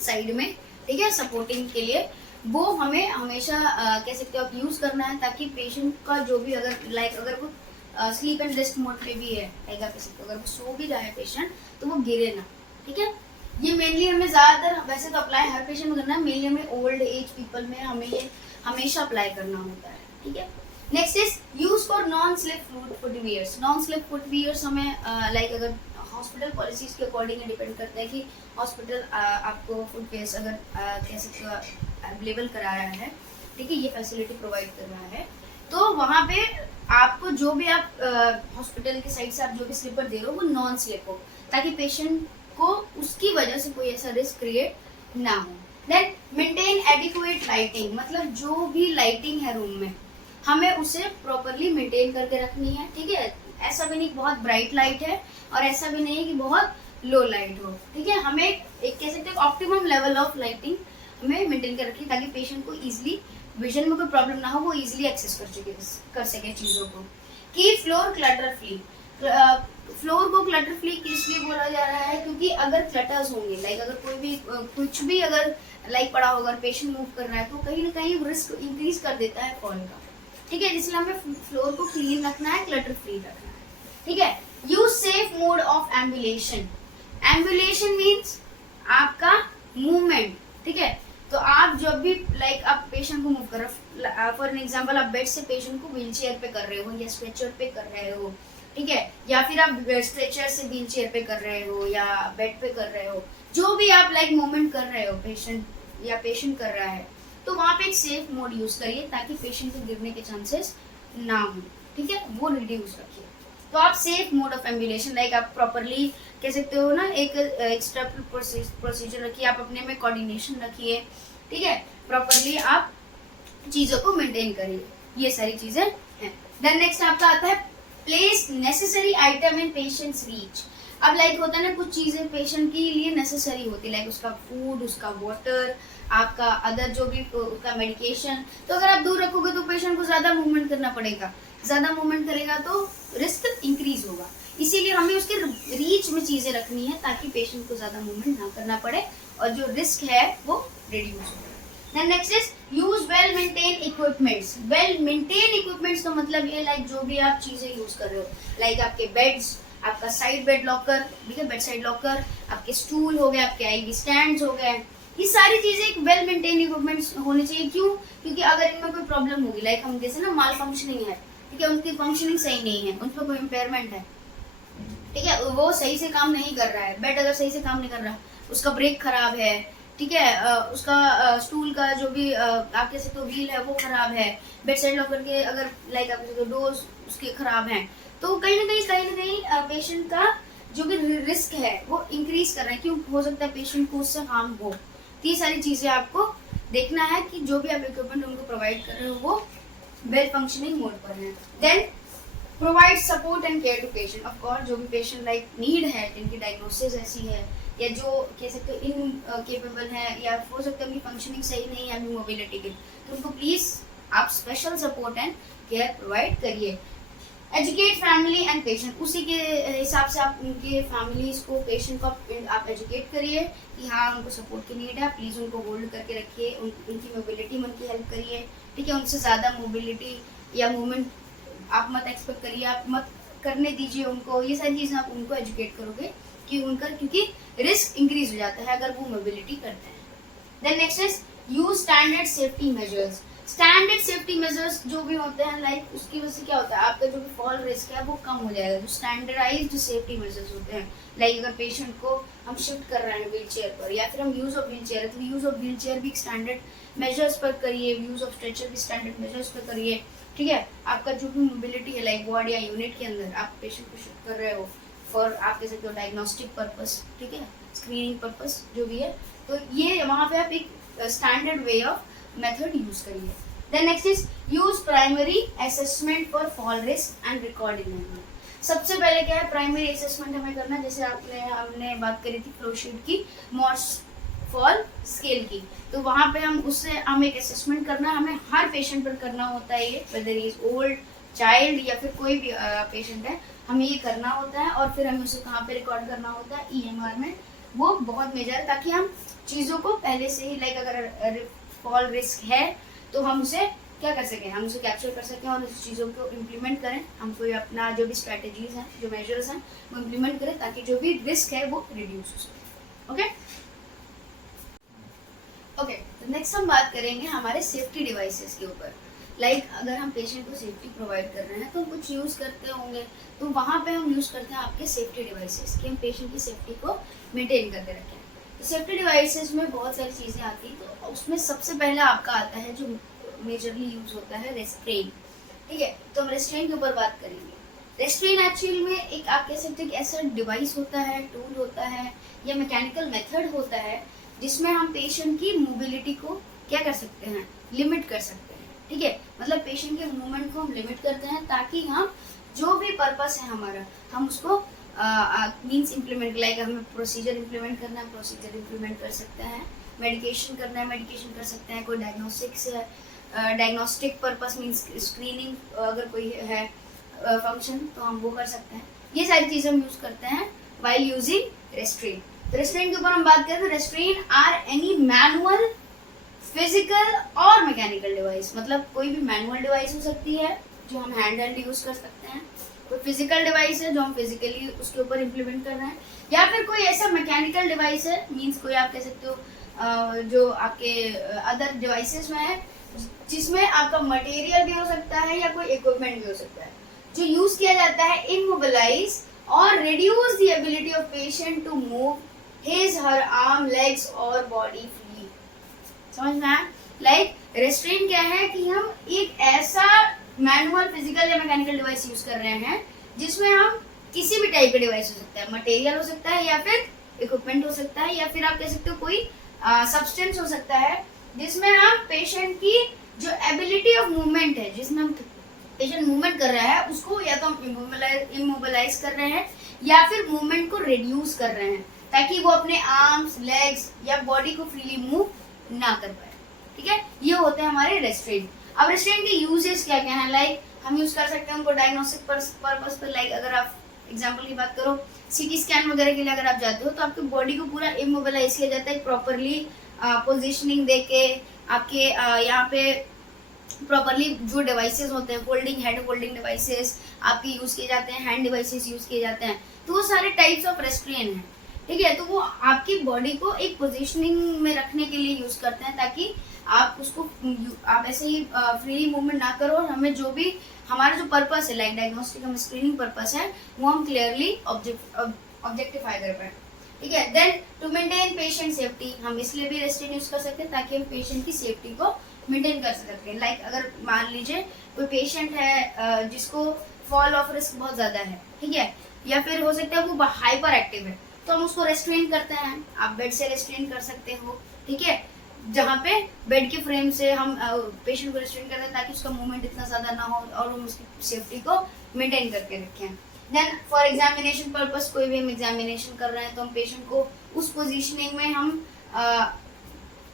साइड में, ठीक है, सपोर्टिंग के लिए, वो हमें हमेशा कह सकते हो आप यूज करना है ताकि पेशेंट का जो भी अगर वो स्लीप एंड रेस्ट मोड पे भी है, लाइक आप कह सकते हो अगर वो सो भी जाए पेशेंट तो वो गिरे ना, ठीक है। ये मेनली हमें ज़्यादातर वैसे तो अप्लाई हर पेशेंट में करना है, मेनली हमें ओल्ड एज पीपल में हमें ये हमेशा अप्लाई करना होता है, ठीक है। Next is use for non slip footwears, non slip footwears हमें लाइक अगर हॉस्पिटल पॉलिसीज के अकॉर्डिंग डिपेंड करता है कि हॉस्पिटल आपको फुटवेयर्स अगर कह सकते हो अवेलेबल करा रहा है, ठीक है, ये फैसिलिटी प्रोवाइड कर रहा है, तो वहाँ पे आपको जो भी आप हॉस्पिटल के साइड से आप जो भी स्लीपर दे रहे हो वो नॉन स्लिप हो ताकि पेशेंट को उसकी वजह से कोई ऐसा रिस्क क्रिएट ना हो। देन मेंटेन एडिक्वेट लाइटिंग, मतलब जो भी लाइटिंग है रूम में हमें उसे प्रॉपरली मेंटेन करके रखनी है, ठीक है, ऐसा भी नहीं बहुत ब्राइट लाइट है और ऐसा भी नहीं है कि बहुत लो लाइट हो, ठीक है, हमें एक कह सकते हैं ऑप्टिमम लेवल ऑफ लाइटिंग हमें मेंटेन कर रखी ताकि पेशेंट को इजीली विजन में कोई प्रॉब्लम ना हो, वो इजीली एक्सेस कर सके चीज़ों को। की फ्लोर क्लटर फ्री, फ्लोर को क्लटर फ्री इसलिए बोला जा रहा है क्योंकि अगर क्लटर्स होंगे, लाइक अगर कोई भी कुछ भी अगर लाइक पड़ा होगा, पेशेंट मूव कर रहा है तो कहीं ना कहीं रिस्क इंक्रीज कर देता है फॉल का, ठीक है, इसलिए हमें फ्लोर को क्लीन रखना है, क्लटर फ्री रखना है, ठीक है। Use safe mode of ambulation, ambulation means आपका मूवमेंट, ठीक है। तो आप जब भी लाइक आप पेशेंट को मूव कर रहे हो, फॉर एन एग्जांपल आप बेड से पेशेंट को व्हील चेयर पे कर रहे हो या स्ट्रेचर पे कर रहे हो, ठीक है, या फिर आप स्ट्रेचर से व्हील चेयर पे कर रहे हो या बेड पे कर रहे हो, जो भी आप लाइक मूवमेंट कर रहे हो पेशेंट या पेशेंट कर रहा है, तो वहाँ पे एक सेफ मोड यूज करिए ताकि पेशेंट के गिरने के चांसेस ना हो, ठीक है, वो रिड्यूस रखिए। तो आप safe mode of ambulation like आप प्रॉपरली कह सकते हो ना, एक स्टेप प्रोसीजर रखिए, आप अपने में कोऑर्डिनेशन रखिए, ठीक है, प्रॉपरली आप चीजों को मेंटेन करिए, ये सारी चीजें हैं। देन नेक्स्ट आपका आता है प्लेस नेसेसरी आइटम इन पेशेंट्स रीच। अब लाइक होता है ना, कुछ चीजें पेशेंट के लिए नेसेसरी होती है, लाइक उसका फूड, उसका वाटर, आपका अदर जो भी उसका मेडिकेशन, तो अगर आप दूर रखोगे तो पेशेंट को ज्यादा मूवमेंट करना पड़ेगा, ज्यादा मूवमेंट करेगा तो रिस्क इंक्रीज होगा, इसीलिए हमें उसके रीच में चीजें रखनी है ताकि पेशेंट को ज्यादा मूवमेंट ना करना पड़े और जो रिस्क है वो रिड्यूस हो। Then next is use well maintain equipments. Well maintain equipments का मतलब ये लाइक जो भी आप चीजें यूज कर रहे हो, लाइक आपके बेड्स, आपका साइड बेड लॉकर, ठीक है, बेड साइड लॉकर, आपके स्टूल हो गए, आपके आईवी स्टैंड्स हो गए, ये सारी चीजें एक वेल मेंटेन इक्विपमेंट्स होने चाहिए। क्यों? क्योंकि अगर इनमें कोई प्रॉब्लम होगी, लाइक हम जैसे ना माल फंक्शनिंग है, ठीक है, उनकी फंक्शनिंग सही नहीं है, उन पर कोई इम्पेयरमेंट है, ठीक है, वो सही से काम नहीं कर रहा है, बेड अगर सही से काम नहीं कर रहा, उसका ब्रेक खराब है, ठीक है, उसका स्टूल का जो भी आपके से तो व्हील है वो खराब है, बेड साइड लॉकर के अगर लाइक आपके तो डोर्स उसके खराब हैं, तो कहीं ना कहीं पेशेंट का जो भी रिस्क है वो इंक्रीज कर रहा है। क्यों? हो सकता है पेशेंट को उससे हार्म हो। तो ये सारी चीजें आपको देखना है कि जो भी आप इक्विपमेंट उनको प्रोवाइड कर रहे हो वो वेल फंक्शनिंग मोड पर है। Then provide support and care to patient. Of course जो भी पेशेंट लाइक नीड है, जिनकी डायग्नोसिस ऐसी है या जो कह सकते हो इनकेपेबल है या हो सकता है उनकी फंक्शनिंग सही नहीं है अभी मोबिलिटी की, तो उनको प्लीज आप special support and care provide करिए। एजुकेट फैमिली एंड पेशेंट, उसी के हिसाब से आप उनके फैमिलीज को, पेशेंट को आप एजुकेट करिए कि हाँ उनको सपोर्ट की नीड है, प्लीज उनको होल्ड करके रखिए, उनकी मोबिलिटी में उनकी हेल्प करिए, ठीक है, उनसे ज़्यादा मोबिलिटी या मूवमेंट आप मत एक्सपेक्ट करिए, आप मत करने दीजिए उनको, ये सारी चीज़ें आप उनको एजुकेट करोगे कि उनका, क्योंकि रिस्क इंक्रीज हो जाता है अगर वो मोबिलिटी करते हैं। Then next is use standard safety measures. Standard safety measures जो भी होते हैं लाइक उसकी वजह से क्या होता है, आपका जो भी फॉल रिस्क है वो कम हो जाएगा। जो स्टैंडर्डाइज्ड सेफ्टी मेजर्स होते हैं, लाइक अगर पेशेंट को हम शिफ्ट कर रहे हैं व्हील चेयर पर या फिर हम यूज ऑफ व्हील चेयर है, तो यूज ऑफ व्हील चेयर भी स्टैंडर्ड मेजर्स पर करिए, यूज ऑफ स्ट्रेचर भी स्टैंडर्ड मेजर्स पर करिए, ठीक है। आपका जो भी मोबिलिटी है लाइक वार्ड या यूनिट के अंदर आप पेशेंट को शिफ्ट कर रहे हो फॉर आप कह सकते हो डायग्नोस्टिक पर्पस, ठीक है, स्क्रीनिंग पर्पस जो भी है, तो ये वहाँ पे आप एक standard way of method use करिए। Then next is use primary assessment for fall risk and record investment. सबसे पहले क्या है, प्राइमरी असेसमेंट हमें करना है, जैसे हमने बात करी थी फ्लोशीट की, मॉर्स फॉल स्केल की, तो वहाँ पे हम एक असेसमेंट करना, हमें हर पेशेंट पर करना होता है ये, वेदर इज ओल्ड चाइल्ड या फिर कोई भी पेशेंट है, हमें ये करना होता है और फिर हमें उसे कहाँ पे रिकॉर्ड करना होता है, EMR में। वो बहुत मेजर है ताकि हम चीज़ों को पहले से ही लाइक अगर फॉल रिस्क है तो हम उसे क्या कर सकें, हम उसे कैप्चर कर सकें और उस चीज़ों को इम्प्लीमेंट करें, हम कोई अपना जो भी स्ट्रैटेजीज हैं, जो मेजर्स हैं वो इम्प्लीमेंट करें ताकि जो भी रिस्क है वो रिड्यूस हो सके। ओके ओके, तो नेक्स्ट हम बात करेंगे हमारे सेफ्टी डिवाइसेस के ऊपर। लाइक अगर हम पेशेंट को सेफ्टी प्रोवाइड कर रहे हैं तो कुछ यूज़ करते होंगे, तो वहाँ पे हम यूज़ करते हैं आपके सेफ्टी डिवाइसेस कि हम पेशेंट की सेफ्टी को मेंटेन करके रखें। तो सेफ्टी डिवाइसेस में बहुत सारी चीज़ें आती हैं, तो उसमें सबसे पहले आपका आता है जो मेजरली यूज़ होता है रेस्ट्रेन, ठीक है। तो हम रेस्ट्रेन के ऊपर बात करेंगे। रेस्ट्रेन एक्चुअल में एक आप कह सकते हैं कि ऐसा डिवाइस होता है, टूल होता है या मैकेनिकल मेथड होता है जिसमें हम पेशेंट की मोबिलिटी को क्या कर सकते हैं, लिमिट कर सकते हैं, ठीक है। मतलब पेशेंट के मूवमेंट को हम लिमिट करते हैं ताकि हम जो भी पर्पस है हमारा, हम उसको मीन्स इम्प्लीमेंट, लाइक हमें प्रोसीजर इम्प्लीमेंट करना है, प्रोसीजर इम्प्लीमेंट कर सकते हैं, मेडिकेशन करना है, मेडिकेशन कर सकते हैं, कोई डायग्नोस्टिक्स है, डायग्नोस्टिक पर्पस मीन्स स्क्रीनिंग अगर कोई है फंक्शन तो हम वो कर सकते हैं। ये सारी चीज़ें हम यूज़ करते हैं वाइल यूजिंग रेस्ट्रेन। तो रेस्ट्रेन के ऊपर हम बात करें तो restraint are any manual, physical और मैकेनिकल डिवाइस। मतलब कोई भी मैनुअल डिवाइस हो सकती है जो हम हैंड यूज़ कर सकते हैं, कोई फिजिकल डिवाइस है जो हम फिजिकली उसके ऊपर इम्प्लीमेंट कर रहे हैं, या फिर कोई ऐसा मैकेनिकल डिवाइस है मीन्स कोई आप कह सकते हो जो आपके अदर डिवाइसेस में है, जिसमें आपका मटेरियल भी हो सकता है या कोई इक्विपमेंट भी हो सकता है, जो यूज किया जाता है इमोबिलाइज और reduce the ability of patient to move his her arm, legs और बॉडी फ्री। समझ में आया? लाइक रेस्ट्रेन क्या है कि हम एक ऐसा मैनुअल, फिजिकल या मैकेनिकल डिवाइस यूज कर रहे हैं जिसमें हम किसी भी टाइप का डिवाइस हो सकता है, मटेरियल हो सकता है या फिर इक्विपमेंट हो सकता है, या फिर आप कह सकते हो कोई सब्सटेंस हो सकता है, जिसमें हम पेशेंट की जो एबिलिटी ऑफ मूवमेंट है, जिसमें हम पेशेंट मूवमेंट कर रहा है उसको या तो हम इमोबिलाइज कर रहे हैं या फिर मूवमेंट को रिड्यूस कर रहे हैं, ताकि वो अपने आर्म्स, लेग्स या बॉडी को फ्रीली मूव ना कर पाए। ठीक है, ये होते हैं हमारे रेस्ट्रेंट। अब रेस्ट्रेंट के यूजेस क्या क्या हैं? लाइक हम यूज कर सकते हैं उनको डायग्नोस्टिक पर्पस पर। लाइक अगर आप एग्जांपल की बात करो, सीटी स्कैन वगैरह के लिए अगर आप जाते हो तो आपकी बॉडी को पूरा इमोबिलाइज किया जाता है, प्रॉपरली पोजीशनिंग देके आपके यहाँ पे प्रॉपरली जो डिवाइसेस होते हैं, फोल्डिंग हेड, फोल्डिंग डिवाइसेस आपके यूज किए जाते हैं, हैंड डिवाइसेस यूज किए जाते हैं, तो वो सारे टाइप्स ऑफ रेस्ट्रेन हैं। ठीक है, तो वो आपकी बॉडी को एक पोजीशनिंग में रखने के लिए यूज करते हैं, ताकि आप उसको आप ऐसे ही फ्रीली मूवमेंट ना करो, और हमें जो भी हमारा जो पर्पस है, लाइक डायग्नोस्टिक हम स्क्रीनिंग पर्पस है, वो हम क्लियरली ऑब्जेक्टिफाई कर पाए। ठीक है, then to maintain patient safety, हम इसलिए भी रेस्ट्रेन यूज कर सकते हैं ताकि हम पेशेंट की सेफ्टी को मेंटेन कर सकते हैं। लाइक अगर मान लीजिए कोई पेशेंट है जिसको फॉल ऑफ रिस्क बहुत ज्यादा है, ठीक है, या फिर हो सकता है वो हाइपर एक्टिव है, तो हम उसको रेस्ट्रेन करते हैं। आप बेड से रेस्ट्रेन कर सकते हो, ठीक है, जहाँ पे बेड के फ्रेम से हम पेशेंट को रेस्ट्रेन करते हैं ताकि उसका मूवमेंट इतना ज्यादा ना हो और हम उसकी सेफ्टी को मेंटेन करके रखें। देन फॉर एग्जामिनेशन पर्पस, कोई भी हम एग्जामिनेशन कर रहे हैं तो हम पेशेंट को उस पोजीशनिंग में हम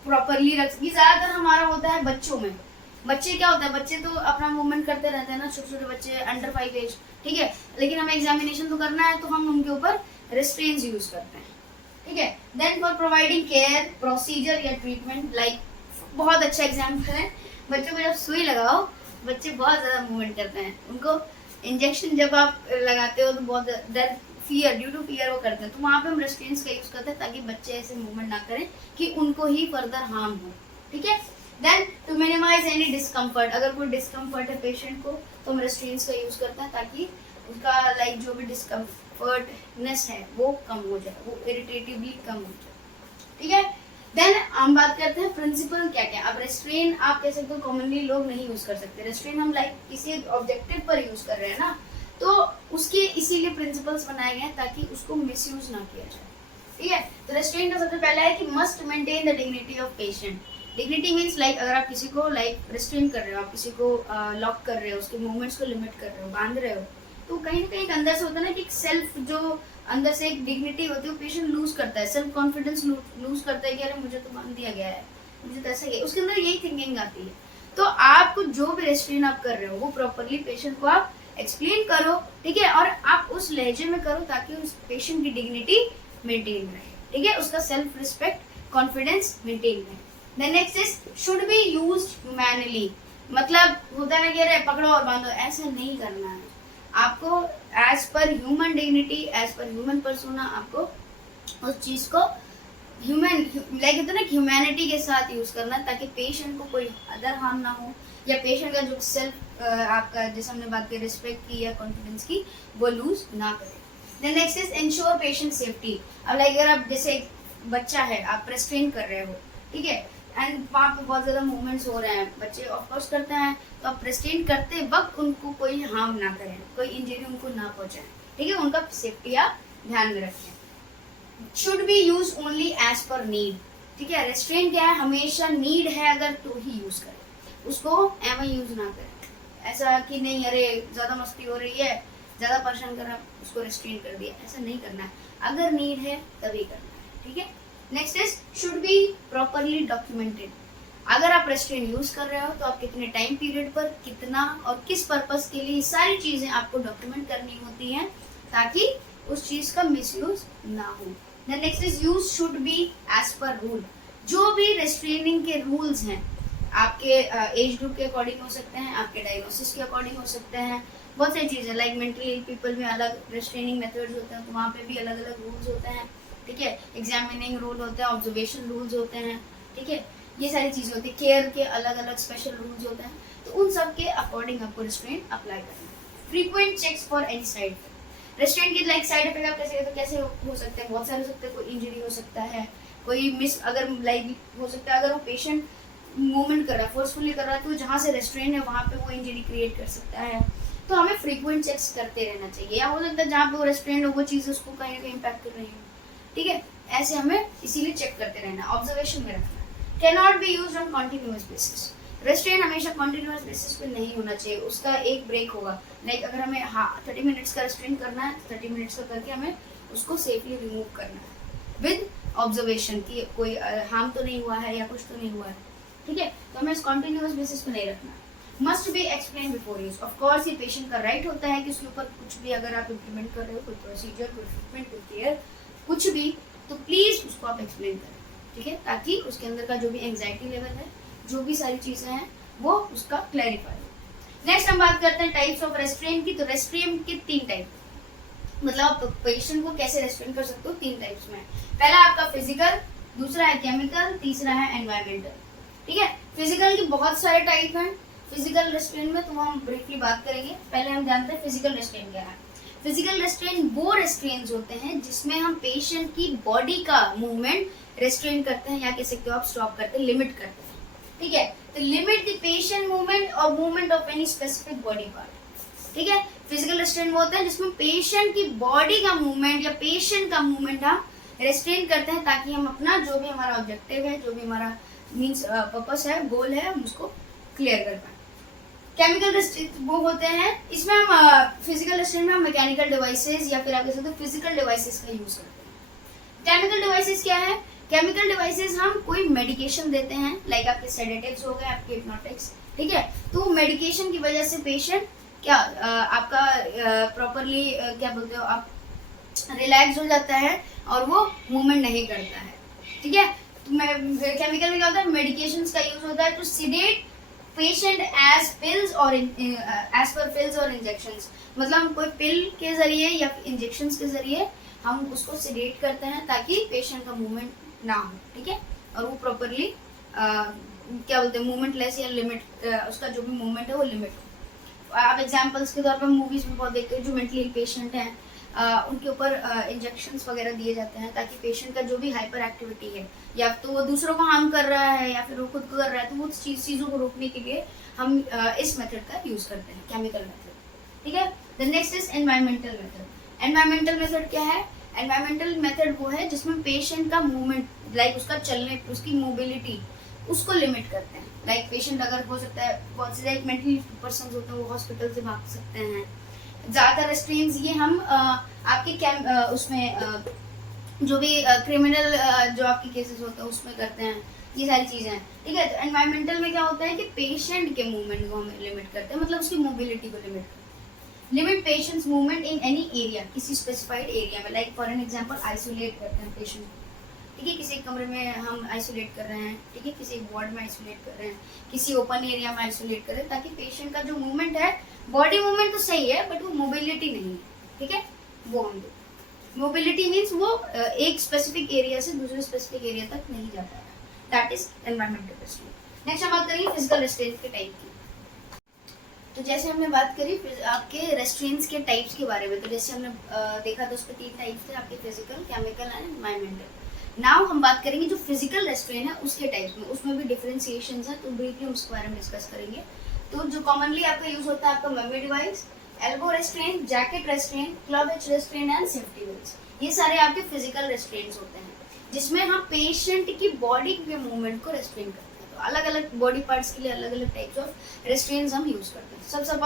प्रॉपरली रख। ये ज्यादातर हमारा होता है बच्चों में। बच्चे क्या होता है, बच्चे तो अपना मूवमेंट करते रहते हैं ना, छोटे छोटे बच्चे अंडर 5 एज, ठीक है, लेकिन हमें एग्जामिनेशन तो करना है तो हम उनके ऊपर रेस्ट्रेन्स यूज करते हैं। ठीक है, then for providing care, procedure या ट्रीटमेंट, लाइक बहुत अच्छा एग्जाम्पल है, बच्चों को जब सुई लगाओ बच्चे बहुत ज्यादा मूवमेंट करते हैं, उनको इंजेक्शन जब आप लगाते हो तो बहुत दर्द, फियर, ड्यू टू फियर वो करते हैं, तो वहाँ पे हम रेस्ट्रेन्स का यूज करते हैं ताकि बच्चे ऐसे मूवमेंट ना करें कि उनको ही फर्दर हार्म हो। ठीक है, then to minimize any discomfort, अगर कोई डिस्कम्फर्ट है पेशेंट को तो हम रेस्ट्रेन्स का यूज करते हैं ताकि उसका लाइक जो भी डिस्कम्फर्टनेस है वो कम हो जाए, वो इरिटेटिवली कम हो जाए। ठीक है, देन हम बात करते हैं प्रिंसिपल क्या क्या। अब रेस्ट्रेन आप कह सकते हो कॉमनली लोग नहीं यूज कर सकते, रेस्ट्रेन हम लाइक किसी ऑब्जेक्टिव पर यूज कर रहे हैं ना, तो उसके इसीलिए प्रिंसिपल्स बनाए गए हैं ताकि उसको मिसयूज ना किया जाए। ठीक है, तो रेस्ट्रेन का सबसे पहला है कि must maintain the dignity of patient. Dignity means like अगर आप किसी को लाइक रेस्ट्रेन कर रहे हो, आप किसी को लॉक कर रहे हो, उसके मूवमेंट्स को लिमिट कर रहे हो, बांध रहे हो, तो कहीं ना कहीं अंदर से होता है ना कि सेल्फ, जो अंदर से एक डिग्निटी होती है वो पेशेंट लूज करता है, सेल्फ कॉन्फिडेंस लूज करता है कि अरे मुझे तो बांध दिया गया है, मुझे तो ऐसा ही है, उसके अंदर यही थिंकिंग आती है। तो आपको जो भी रेस्ट्रेन आप कर रहे हो वो प्रॉपरली पेशेंट को आप एक्सप्लेन करो, ठीक है, और आप उस लहजे में करो ताकि उस पेशेंट की डिग्निटी मेंटेन रहे, ठीक है, उसका सेल्फ रिस्पेक्ट, कॉन्फिडेंस मेंटेन रहे। Then next is should be used humanely, मतलब होता है ना कि अरे पकड़ो और बांधो, ऐसा नहीं करना है आपको। As per human dignity, as per human persona आपको उस चीज को ह्यूमन लाइक होता है ना ह्यूमैनिटी के साथ यूज करना, ताकि पेशेंट को कोई अदर हार्म ना हो, या पेशेंट का जो सेल्फ आपका जैसे हमने बात की रिस्पेक्ट की या कॉन्फिडेंस की, वो लूज ना करे। Then next is ensure patient safety. अब लाइक अगर आप जैसे एक बच्चा है, आप रेस्ट्रेन कर रहे हो, ठीक है, एंड वहाँ पे बहुत ज़्यादा मूवमेंट्स हो रहे हैं, बच्चे ऑफकोर्स करते हैं, तो आप रेस्ट्रेन करते वक्त उनको कोई हार्म ना करें, कोई इंजरी उनको ना पहुँचाएं, ठीक है, उनका सेफ्टी आप ध्यान में रखें। Should be use only as per need, ठीक है, रेस्ट्रेन क्या है, हमेशा नीड है अगर तो ही यूज करें, उसको एवं यूज ना करें, ऐसा कि नहीं अरे ज़्यादा मस्ती हो रही है, ज़्यादा परेशान कर रहा है, उसको रेस्ट्रेन कर दिया, ऐसा नहीं करना है, अगर नीड है तभी करना है। ठीक है, next is should be properly documented. अगर आप रेस्ट्रेन यूज कर रहे हो तो आप कितने टाइम पीरियड पर, कितना और किस पर्पस के लिए, सारी चीजें आपको डॉक्यूमेंट करनी होती हैं ताकि उस चीज का मिसयूज ना हो। Then next is use should be as per rule. जो भी रेस्ट्रेनिंग के रूल्स हैं आपके एज ग्रुप के अकॉर्डिंग हो सकते हैं, आपके डायग्नोसिस के अकॉर्डिंग हो सकते हैं, बहुत सारी चीजें लाइक मेंटली इल पीपल में अलग रेस्ट्रेनिंग मेथड्स होते हैं, तो वहाँ पे भी अलग अलग रूल्स होते हैं, ठीक है, एग्जामिनिंग रूल होते हैं, ऑब्जर्वेशन रूल्स होते हैं, ठीक है, ये सारी चीजें होती है, केयर के अलग अलग स्पेशल रूल्स होते हैं, तो उन सब के अकॉर्डिंग आपको रेस्ट्रेंट अप्लाई करना है। Frequent checks for any side effect, restraint के लाइक साइड इफेक्ट आप कैसे हो सकते हैं, बहुत सारे हो सकते हैं, कोई इंजरी हो सकता है, कोई मिस अगर लाइक हो सकता है, अगर वो पेशेंट मूवमेंट कर रहा है, फोर्सफुली कर रहा है, तो जहाँ से रेस्ट्रेंट है वहाँ पे वो इंजरी क्रिएट कर सकता है, तो हमें फ्रीक्वेंट चेक्स करते रहना चाहिए। या हो सकता है जहाँ पे वो रेस्ट्रेंट हो वो चीज़ उसको कहीं ना कहीं इम्पैक्ट कर रही हो, ठीक है, ऐसे हमें इसीलिए चेक करते रहना, ऑब्जर्वेशन में रखना। Can not be used on continuous basis, restaurant हमेशा कॉन्टिन्यूअस बेसिस पे नहीं होना चाहिए, उसका एक ब्रेक होगा। लाइक अगर हमें 30 मिनट्स का रेस्ट्रेंट करना है, 30 मिनट्स का करके हमें उसको सेफली रिमूव करना है विद ऑब्जर्वेशन कि कोई हार्म तो नहीं हुआ है या कुछ तो नहीं हुआ है, ठीक है, तो हमें कॉन्टिन्यूअस बेसिस पे नहीं रखना। Must be explain before use, of course ये पेशेंट का राइट होता है कि उसके ऊपर कुछ भी अगर आप इम्प्लीमेंट कर रहे हो, कोई प्रोसीजर, कोई ट्रीटमेंट, कोई केयर, कुछ भी, तो प्लीज उसको आप एक्सप्लेन करें, ठीक है, ताकि उसके अंदर का जो भी एंजाइटी लेवल है, जो भी सारी चीजें हैं, वो उसका क्लैरिफाई हो। नेक्स्ट हम बात करते हैं टाइप्स ऑफ रेस्ट्रेंट की। तो रेस्ट्रेंट के 3 टाइप, मतलब आप पेशेंट को कैसे रेस्ट्रेंट कर सकते हो 3 टाइप्स में। पहला आपका फिजिकल, दूसरा है केमिकल, तीसरा है एनवायरमेंटल, ठीक है। फिजिकल के बहुत सारे टाइप हैं फिजिकल रेस्ट्रेंट में, तो हम ब्रीफली बात करेंगे। पहले हम जानते हैं फिजिकल रेस्ट्रेंट क्या है। फिजिकल रेस्ट्रेंट वो रेस्ट्रेंट्स होते हैं जिसमें हम पेशेंट की बॉडी का मूवमेंट रेस्ट्रेंट करते हैं, या कह सकते हो आप स्टॉप करते हैं, लिमिट करते हैं, ठीक है। तो लिमिट द पेशेंट मूवमेंट और movement of any specific body part, ठीक है। फिजिकल रेस्ट्रेंट वो होता है जिसमें पेशेंट की बॉडी का मूवमेंट या पेशेंट का मूवमेंट हम रेस्ट्रेंट करते हैं, ताकि हम अपना जो भी हमारा ऑब्जेक्टिव है, जो भी हमारा मीन्स पर्पस है, गोल है, हम उसको क्लियर कर पाए। केमिकल रेस्ट्रेंट वो होते हैं, इसमें हम फिजिकल रेस्ट्रेंट में हम मैकेनिकल डिवाइसेस या फिर आप कह सकते हो फिजिकल डिवाइसेस का यूज करते हैं। केमिकल डिवाइसेस क्या है? केमिकल डिवाइसेस हम कोई मेडिकेशन देते हैं, लाइक आपके सेडेटिव्स हो गए, आपके हिप्नोटिक्स, ठीक है। तो मेडिकेशन की वजह से पेशेंट क्या आपका प्रॉपरली क्या बोलते हो आप, रिलैक्स हो जाता है और वो मूवमेंट नहीं करता है, ठीक है। तो केमिकल में क्या होता है, मेडिकेशंस का यूज होता है to sedate patient as pills और एज पर पिल्स और इंजेक्शंस, मतलब हम कोई पिल के जरिए या इंजेक्शंस के जरिए हम उसको सिडेट करते हैं ताकि पेशेंट का मूवमेंट ना हो, ठीक है, और वो प्रॉपरली क्या बोलते हैं मूवमेंट लेस या लिमिट उसका जो भी मूवमेंट है वो लिमिट हो। आप एग्जांपल्स के तौर पर मूवीज में बहुत देखते हैं, जो मेंटली पेशेंट हैं उनके ऊपर इंजेक्शंस वगैरह दिए जाते हैं ताकि पेशेंट का जो भी हाइपर एक्टिविटी है, या तो वो दूसरों को हार्म कर रहा है या फिर वो खुद को कर रहा है, तो वो चीज़ों को रोकने के लिए हम इस मेथड का यूज करते हैं, केमिकल मेथड, ठीक है। The next is environmental method. Environmental method क्या है? एनवायरमेंटल मेथड वो है जिसमें पेशेंट का मूवमेंट, लाइक उसका चलने, उसकी मोबिलिटी, उसको लिमिट करते हैं। लाइक पेशेंट अगर हो सकता है बहुत से मेंटली पर्सन होते हैं वो हॉस्पिटल से भाग सकते हैं, ज़्यादातर रेस्ट्रेंट्स ये हम आपके उसमें जो भी क्रिमिनल जो आपके केसेस होते हैं उसमें करते हैं, ये सारी चीज़ें हैं, ठीक है। तो एनवायरमेंटल में क्या होता है कि पेशेंट के मूवमेंट को हम लिमिट करते हैं, मतलब उसकी मोबिलिटी को लिमिट करते हैं। Limit patients movement in any area, किसी स्पेसिफाइड एरिया में, like for an example isolate करते हैं पेशेंट को, ठीक है, किसी कमरे में हम आइसोलेट कर रहे हैं, ठीक है, किसी वार्ड में आइसोलेट कर रहे हैं, किसी ओपन एरिया में आइसोलेट कर रहे हैं, ताकि पेशेंट का जो मूवमेंट है, बॉडी मूवमेंट तो सही है बट वो मोबिलिटी नहीं है, ठीक है, वो हम दो। मोबिलिटी मीन्स वो एक स्पेसिफिक एरिया से दूसरे स्पेसिफिक एरिया तक नहीं जाता है, that is environmental restaurant. Next हम बात करेंगे फिजिकल रेस्ट्रेंट के टाइप की। तो जैसे हमने बात करी आपके रेस्ट्रेंट्स के टाइप्स के बारे में, तो जैसे हमने देखा था उस पर 3 टाइप्स थे आपके, physical, chemical and environmental. Now हम बात करेंगे जो फिजिकल रेस्ट्रेंट है उसके टाइप्स में, उसमें भी डिफरेंशिएशंस है, तो ब्रीफली हम उसके बारे में डिस्कस करेंगे। तो जो कॉमनली आपका यूज होता है आपका memory device, elbow restaurant, jacket restaurant, club hitch restaurant and safety belts, ये सारे आपके फिजिकल रेस्ट्रेंट्स होते हैं जिसमें हम पेशेंट की बॉडी के मूवमेंट को रेस्ट्रेंट करते हैं। तो अलग अलग बॉडी पार्ट्स के लिए अलग अलग टाइप्स ऑफ रेस्ट्रेंट्स हम यूज करते हैं। सबसे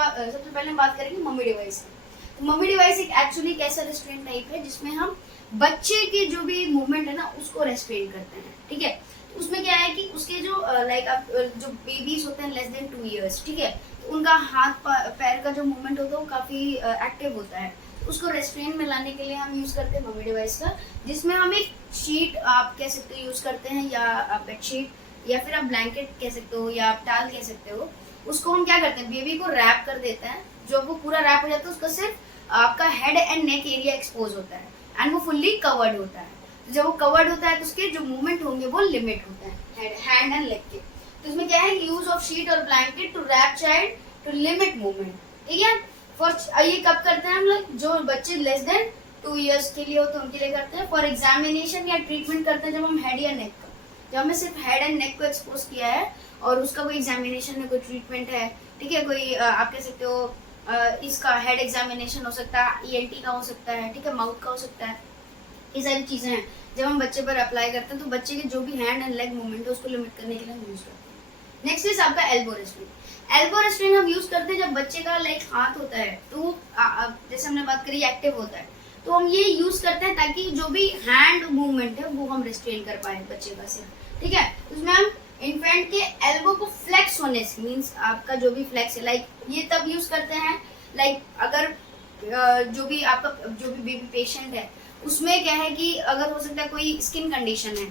पहले हम बात करेंगे मम्मी डिवाइस की। तो मम्मी डिवाइस एक एक्चुअली एक ऐसा रेस्ट्रेंट टाइप है जिसमें हम बच्चे की जो भी मूवमेंट है ना उसको रेस्ट्रेंट करते हैं, ठीक है। तो उसमें क्या है कि उसके जो लाइक आप जो बेबीज होते हैं लेस देन 2 इयर्स, ठीक है, तो उनका हाथ पैर का जो मूवमेंट होता है वो काफ़ी एक्टिव होता है, उसको रेस्ट्रेंट में लाने के लिए हम यूज़ करते हैं मम्मी डिवाइस का, जिसमें हम एक शीट आप कह सकते हो यूज़ करते हैं, या बेडशीट, या फिर आप ब्लैंकेट कह सकते हो, या आप टाल कह सकते हो। उसको हम क्या करते हैं, बेबी को रैप कर देते हैं, जब वो पूरा रैप हो जाता है उसका सिर्फ आपका head and neck area expose होता है एंड वो फुल्ली कवर्ड होता है। तो जब वो कवर्ड होता है तो उसके जो मूवमेंट होंगे वो लिमिट होता है हैंड एंड लेग के। तो इसमें क्या है, यूज ऑफ शीट और blanket to wrap child to limit movement, ठीक है। फॉर ये कब करते हैं हम लोग, जो बच्चे लेस देन 2 इयर्स के लिए हो तो उनके लिए करते हैं। फॉर एग्जामिनेशन या ट्रीटमेंट करते हैं जब हम हेड या नेक का, जब हमने सिर्फ हेड एंड नेक को एक्सपोज किया है और उसका कोई एग्जामिनेशन है, कोई ट्रीटमेंट है, ठीक है, कोई आप कह सकते हो इसका हेड एग्जामिनेशन हो सकता है, ENT का हो सकता है, ठीक है, माउथ का हो सकता है, ये सारी चीजें हैं जब हम बच्चे पर अप्लाई करते हैं तो बच्चे के जो भी हैंड एंड लेग मूवमेंट है उसको लिमिट करने के लिए हम यूज करते हैं। नेक्स्ट इज आपका एल्बो रेस्ट्रेन। एल्बो रेस्ट्रेन हम यूज करते हैं जब बच्चे का लाइक हाथ होता है तो जैसे हमने बात करी एक्टिव होता है, तो हम ये यूज करते हैं ताकि जो भी हैंड मूवमेंट है वो हम रिस्ट्रेन कर पाए बच्चे का सिर्फ, ठीक है। उसमें हम इन्फेंट के एल्बो को फ्लेक्स होने से, मीन्स आपका जो भी फ्लेक्स है, लाइक ये तब यूज करते हैं लाइक अगर जो भी बेबी पेशेंट है उसमें क्या है कि अगर हो सकता है कोई स्किन कंडीशन है,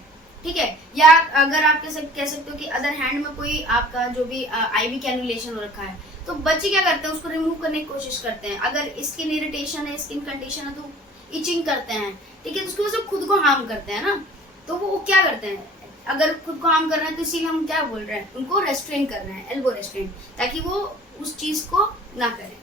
ठीक है, या अगर आप कह सकते हो कि अदर हैंड में कोई आपका जो भी IV कैनुलेशन हो रखा है, तो बच्चे क्या करते हैं उसको रिमूव करने की कोशिश करते हैं। अगर स्किन इरिटेशन है, स्किन कंडीशन है तो इचिंग करते हैं, ठीक है, तो उसकी वजह से खुद को हार्म करते हैं ना, तो वो क्या करते हैं, अगर खुद को हार्म कर रहे हैं तो इसीलिए हम क्या बोल रहे हैं, उनको रेस्ट्रेन कर रहे हैं, एल्बो रेस्ट्रेन, ताकि वो उस चीज को ना करें।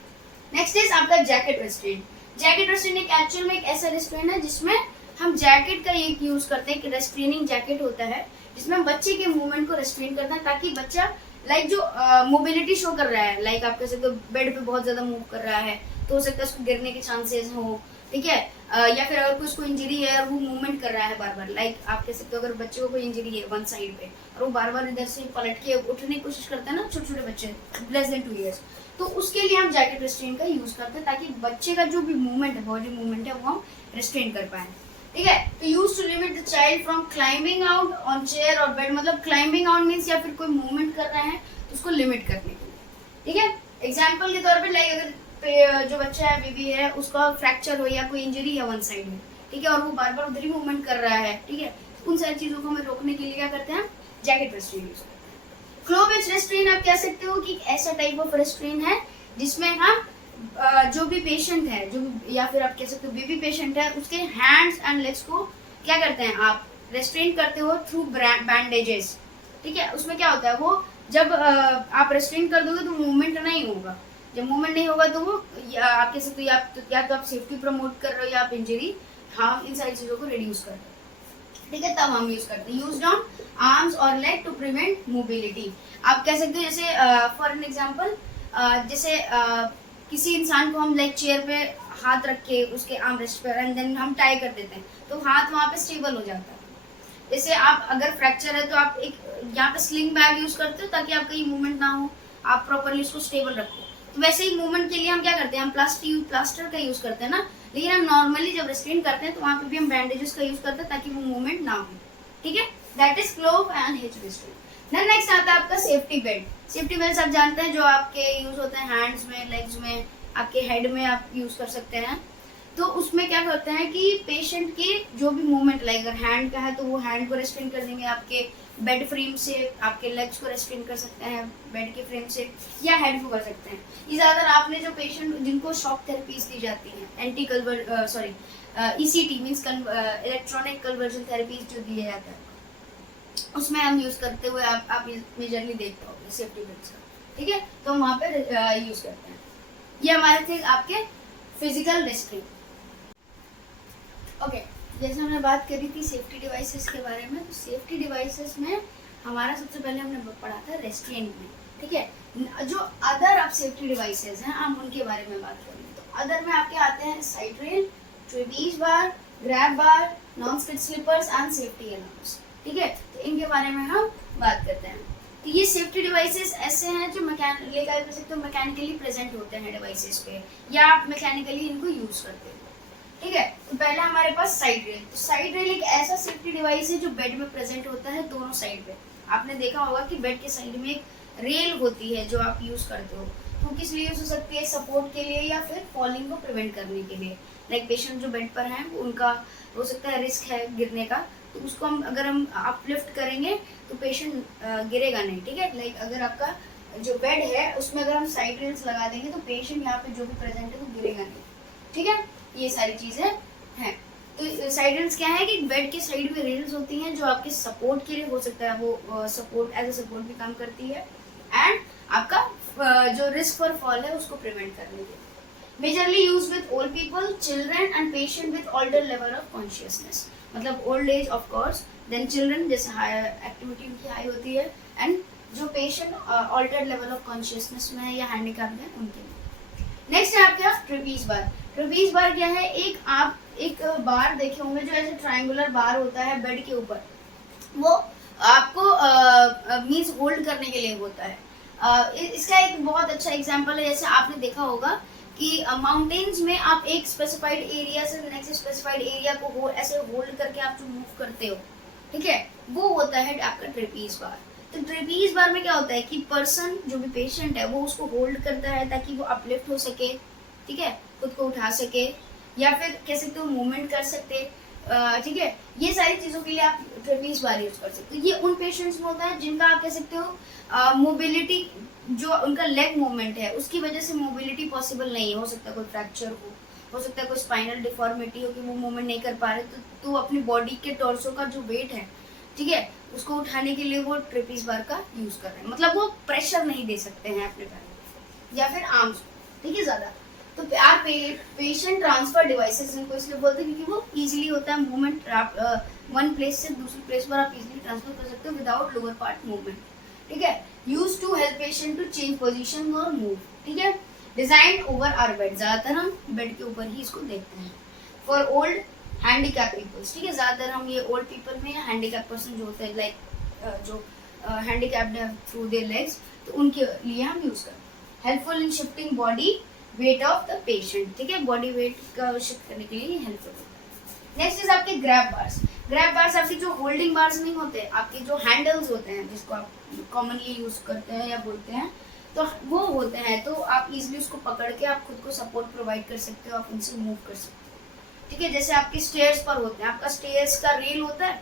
नेक्स्ट इज आपका जैकेट रेस्ट्रेन। जैकेट रेस्ट्रेन एक एक्चुअल में एक ऐसा रेस्ट्रेन है जिसमें हम जैकेट का एक यूज करते हैं कि रेस्ट्रेनिंग जैकेट होता है जिसमें हम बच्चे के मूवमेंट को रेस्ट्रेन करते हैं ताकि बच्चा लाइक जो मोबिलिटी शो कर रहा है, लाइक आप कह सकते हो बेड पे बहुत ज्यादा मूव कर रहा है तो हो सकता है उसको गिरने के चांसेस हो, ठीक है, या फिर अगर कोई उसको इंजरी है और वो मूवमेंट कर रहा है बार बार, लाइक आप कह सकते हो अगर बच्चे को कोई इंजरी है वन साइड पे और वो बार बार इधर से पलट के उठने की कोशिश करते हैं ना, छोटे छोटे बच्चे लेस देन 2 इयर्स, तो उसके लिए हम जैकेट रेस्ट्रेन का यूज करते हैं ताकि बच्चे का जो भी मूवमेंट है, बॉडी मूवमेंट है, वो हम रेस्ट्रेन कर पाए, ठीक है। तो use to limit the child from climbing out on chair और बेड, मतलब क्लाइंबिंग आउट मीन्स या फिर कोई मूवमेंट कर रहे हैं तो उसको लिमिट करने के लिए, ठीक है। एग्जाम्पल के तौर पर लाइक अगर जो बच्चा है, बेबी है, उसका फ्रैक्चर हो या कोई इंजरी है वन साइड में, ठीक है, और वो बार बार उधर ही मूवमेंट कर रहा है, ठीक है, तो उन सारी चीजों को हमें रोकने के लिए क्या करते हैं, जैकेट रेस्ट्रेन यूज करते हैं। क्लो बेच रेस्ट्रेन आप कह सकते हो कि ऐसा टाइप ऑफ रेस्ट्रेन है जिसमें हम जो भी पेशेंट है, जो या फिर आप कह सकते हो बेबी पेशेंट है, उसके हैंड्स एंड लेग्स को क्या करते हैं, आप रेस्ट्रेन करते हो थ्रू बैंडेजेस, ठीक है। उसमें क्या होता है, वो जब आप रेस्ट्रेन कर दोगे तो मूवमेंट नहीं होगा, जब मूवमेंट नहीं होगा तो वो आप कह सकते हो या तो आप सेफ्टी प्रमोट कर रहे हो या आप इंजरी, हम इन सारी चीजों को रिड्यूस कर रहे हो, ठीक है, तब हम यूज करते हैं। यूज ऑन आर्म्स और लेग टू प्रिवेंट मोबिलिटी, आप कह सकते हो जैसे फॉर एन एग्जाम्पल जैसे किसी इंसान को हम लाइक चेयर पे हाथ रख के उसके आर्म रेस्ट पर एंड देन हम टाई कर देते हैं तो हाथ वहाँ पे स्टेबल हो जाता है। जैसे आप अगर फ्रैक्चर है तो आप एक यहाँ पे स्लिंग बैग यूज करते हो ताकि आपका ये मूवमेंट ना हो, आप प्रॉपरली उसको स्टेबल रखो। तो वैसे ही मूवमेंट के लिए हम क्या करते हैं, हम प्लास्टर का यूज करते हैं ना, लेकिन हम नॉर्मली जब रेस्ट्रेन करते हैं तो वहाँ पे भी हम बैंडेजेस का यूज करते हैं ताकि वो मूवमेंट ना हो, ठीक है। That is clove and hitch restraint. Then next आता है आपका सेफ्टी बेल्ट। सेफ्टी बेल्ट आप जानते हैं जो आपके यूज होते हैं हैंड्स में, लेग्स में, आपके हेड में आप यूज कर सकते हैं। तो उसमें क्या करते हैं कि पेशेंट के जो भी मूवमेंट, लाइक अगर हैंड का है तो वो हैंड को रेस्ट्रेन कर देंगे, आपके बेड फ्रेम से आपके लेग्स को रेस्ट्रेन कर सकते हैं बेड के फ्रेम से, या हेड को कर सकते हैं। ये ज़्यादातर आपने जो पेशेंट जिनको शॉक थेरेपीज दी जाती हैं, ECT means electronic conversion therapies जो दिया जाता है उसमें हम यूज करते हुए आप मेजरली देख पाओगे सेफ्टी बेल्ट का, ठीक है, तो हम वहाँ पे यूज करते हैं। ये हमारे थे आपके फिजिकल रेस्ट्रेन। ओके, जैसे हमने बात करी थी सेफ्टी डिवाइसेस के बारे में, तो सेफ्टी डिवाइसेस में हमारा सबसे पहले हमने पढ़ा था रेस्ट्रेन में, ठीक है। जो अदर आप सेफ्टी डिवाइसेस हैं हम उनके बारे में बात करेंगे। तो अदर में आपके आते हैं side rail, trapeze bar, grab bar, non skid slippers and safety alarms, ठीक है। तो इनके बारे में हम बात करते हैं। तो ये सेफ्टी डिवाइसेस ऐसे हैं जो मैकेनिकली प्रेजेंट होते हैं डिवाइसेस पे, या आप मैकेनिकली इनको यूज करते हो, ठीक है। तो पहला हमारे पास साइड रेल। तो साइड रेल एक ऐसा सेफ्टी डिवाइस है जो बेड में प्रेजेंट होता है दोनों साइड पे। आपने देखा होगा कि बेड के साइड में एक रेल होती है जो आप यूज करते हो। तो किस लिए यूज हो सकती है, सपोर्ट के लिए या फिर फॉलिंग को प्रिवेंट करने के लिए। लाइक पेशेंट जो बेड पर हैं उनका हो सकता है रिस्क है गिरने का, तो उसको अगर हम अपलिफ्ट करेंगे तो पेशेंट गिरेगा नहीं, ठीक है। लाइक अगर आपका जो बेड है उसमें अगर हम साइड रेल्स लगा देंगे तो पेशेंट यहाँ पे जो भी प्रेजेंट है वो गिरेगा नहीं, ठीक है। ये सारी चीजें हैं। तो साइड रेल्स क्या है कि बेड के साइड में रेल्स होती हैं जो आपके सपोर्ट के लिए हो सकता है, वो सपोर्ट एज अ सपोर्ट भी काम करती है, एंड आपका जो रिस्क फॉर फॉल है उसको प्रिवेंट करने के लिए। Majorly use with old people, children and patient with older level of consciousness, मतलब old age of course, then children जैसे हाई एक्टिविटी उनकी हाई होती है, एंड जो patient altered level of consciousness में है या हैंडीकैप है उनके लिए। नेक्स्ट है आपके पास ट्रेपीज बार। ट्रेपीज बार क्या है, एक बार देखे होंगे जो ऐसे ट्रायंगुलर बार होता है बेड के ऊपर, वो आपको मीन्स होल्ड करने के लिए होता है। इसका एक बहुत अच्छा एग्जांपल है, जैसे आपने देखा होगा कि माउंटेन्स में आप एक स्पेसिफाइड एरिया से नेक्स्ट स्पेसिफाइड एरिया को ऐसे होल्ड करके आप जो मूव करते हो, ठीक है, वो होता है आपका ट्रेपीज बार। तो ट्रेपीज बार में क्या होता है कि पर्सन जो भी पेशेंट है वो उसको होल्ड करता है ताकि वो अपलिफ्ट हो सके, ठीक है, खुद को उठा सके, या फिर कह सकते हो मूवमेंट कर सकते, ठीक है, ये सारी चीज़ों के लिए आप ट्रेपीज बार यूज कर सकते हो। ये उन पेशेंट्स में होता है जिनका आप कह सकते हो मोबिलिटी, जो उनका लेग मूवमेंट है उसकी वजह से मोबिलिटी पॉसिबल नहीं है, हो सकता है कोई फ्रैक्चर हो सकता है कोई स्पाइनल डिफॉर्मिटी हो कि वो मूवमेंट नहीं कर पा रहे, तो अपनी बॉडी के टॉर्सो का जो वेट है, ठीक है, उसको उठाने के लिए वो ट्रेपीज बार का यूज कर रहे हैं, मतलब वो प्रेशर नहीं दे सकते हैं अपने पैर या फिर आर्म्स, ठीक है, ज्यादा। तो आप पेशेंट ट्रांसफर डिवाइसेस इनको इसलिए बोलते हैं क्योंकि वो इजीली होता है मूवमेंट, वन प्लेस से दूसरी प्लेस पर आप इजीली ट्रांसफर कर सकते हो विदाउट लोअर पार्ट मूवमेंट, ठीक है। Use to help patient to change position और मूव, ठीक है। डिजाइन ओवर आवर बेड, ज्यादातर हम बेड के ऊपर ही इसको देखते हैं। फॉर ओल्ड हैंडीकैप पीपल्स, ठीक है, ज्यादातर हम ये ओल्ड पीपल में हैंडीकैप पर्सन जो होते हैं लाइक जो हैंडीकैप्ड है थ्रू देयर लेग्स, तो उनके लिए हम यूज करते हैं। Helpful in shifting body weight of the patient, ठीक है, बॉडी वेट का शिफ्ट करने के लिए हेल्पफुल होता है। नेक्स्ट इज आपके ग्रैब बार्स। ग्रैब बार्स आपके जो होल्डिंग बार्स नहीं होते, आपके जो हैंडल्स होते हैं जिसको आप कॉमनली यूज करते हैं या बोलते हैं, तो वो होते हैं, तो आप इजीली उसको पकड़ के आप खुद को सपोर्ट प्रोवाइड कर सकते हो, आप उनसे मूव कर सकते हो, ठीक है। जैसे आपके स्टेयर्स पर होते हैं, आपका स्टेयर्स का रेल होता है,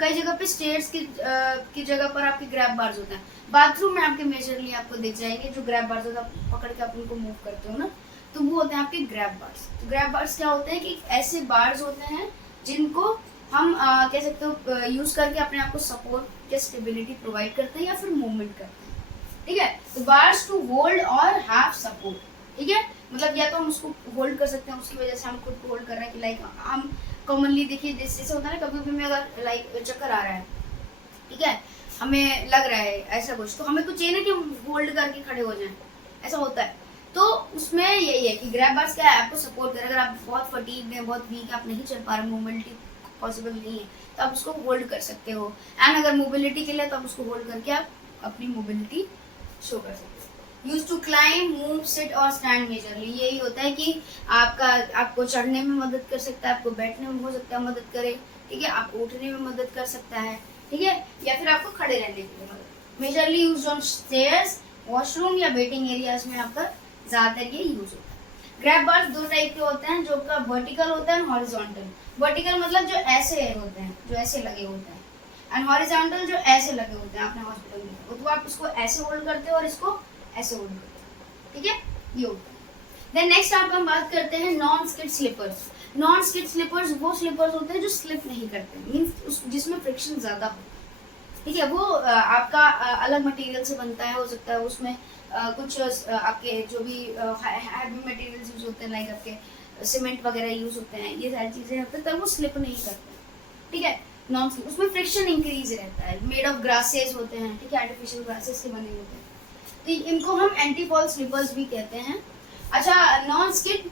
कई जगह पे स्टेयर्स की जगह पर आपके ग्रैब बार्स होते हैं। बाथरूम में आपके मेजरली आपको दिख जाएंगे जो ग्रैब बार्स होता है, पकड़ के आप उनको मूव करते हो ना, तो वो होते हैं आपके ग्रैब बार्स। तो ग्रैब बार्स क्या होते हैं कि ऐसे बार्स होते हैं जिनको हम कह सकते हो यूज करके अपने आप को सपोर्ट या स्टेबिलिटी प्रोवाइड करते हैं या फिर मूवमेंट करते हैं, ठीक है। तो बार्स टू होल्ड और हैव सपोर्ट, ठीक है, मतलब या तो हम उसको होल्ड कर सकते हैं, उसकी वजह से हम खुद को होल्ड कर रहे हैं कि लाइक हम कॉमनली देखिए जैसे होता है ना, कभी भी में अगर लाइक चक्कर आ रहा है, ठीक है, हमें लग रहा है ऐसा कुछ, तो हमें तो चाहिए ना कि हम होल्ड करके खड़े हो जाएं, ऐसा होता है। तो उसमें यही है कि ग्रैब बार्स क्या है, आपको सपोर्ट करें। अगर आप बहुत फटीग हैं, बहुत वीक, आप नहीं चल पा रहे, मोबिलिटी पॉसिबल नहीं है, तो आप उसको होल्ड कर सकते हो, एंड अगर मोबिलिटी के लिए तो आप उसको होल्ड करके आप अपनी मोबिलिटी शो कर सकते हो। Use to climb, move, sit और स्टैंड मेजरली, यही होता है कि आपको चढ़ने में मदद कर सकता है, आपको बैठने में हो सकता है मदद करे, ठीक है, आपको उठने में मदद कर सकता है, ठीक है, या फिर आपको खड़े रहने के लिए मदद। Majorly use on stairs, washroom या वेटिंग एरियाज में आपका ज्यादातर ये यूज होता है। ग्रैब बार्स दो टाइप के होते हैं, जो का वर्टिकल होता है, हॉरिजॉन्टल। वर्टिकल मतलब जो ऐसे होते हैं, जो ऐसे लगे होते हैं, एंड हॉरिजॉन्टल जो ऐसे लगे होते हैं आपने हॉस्पिटल में, तो आप इसको ऐसे होल्ड करते हो और इसको ऐसे होल्ड करते हो, ठीक है, ये होता है। देन नेक्स्ट आपका हम बात करते हैं non skid slippers. Non skid slippers वो स्लीपर्स होते हैं जो स्लिप नहीं करते, मीन्स जिसमें फ्रिक्शन ज्यादा हो, ठीक है, वो आपका अलग मटेरियल से बनता है, हो सकता है उसमें कुछ आपके जो भी हैवी मटेरियल्स यूज होते हैं, लाइक आपके सीमेंट वगैरह यूज होते हैं, ये सारी चीजें होती हैं, तब वो स्लिप नहीं करते, ठीक है। नॉन स्लिप उसमें फ्रिक्शन इंक्रीज रहता है, मेड ऑफ ग्रासेस होते हैं, ठीक है, आर्टिफिशियल ग्रासेस के बने होते हैं, तो इनको हम एंटी फॉल स्लीपर्स भी कहते हैं। अच्छा, नॉन स्किड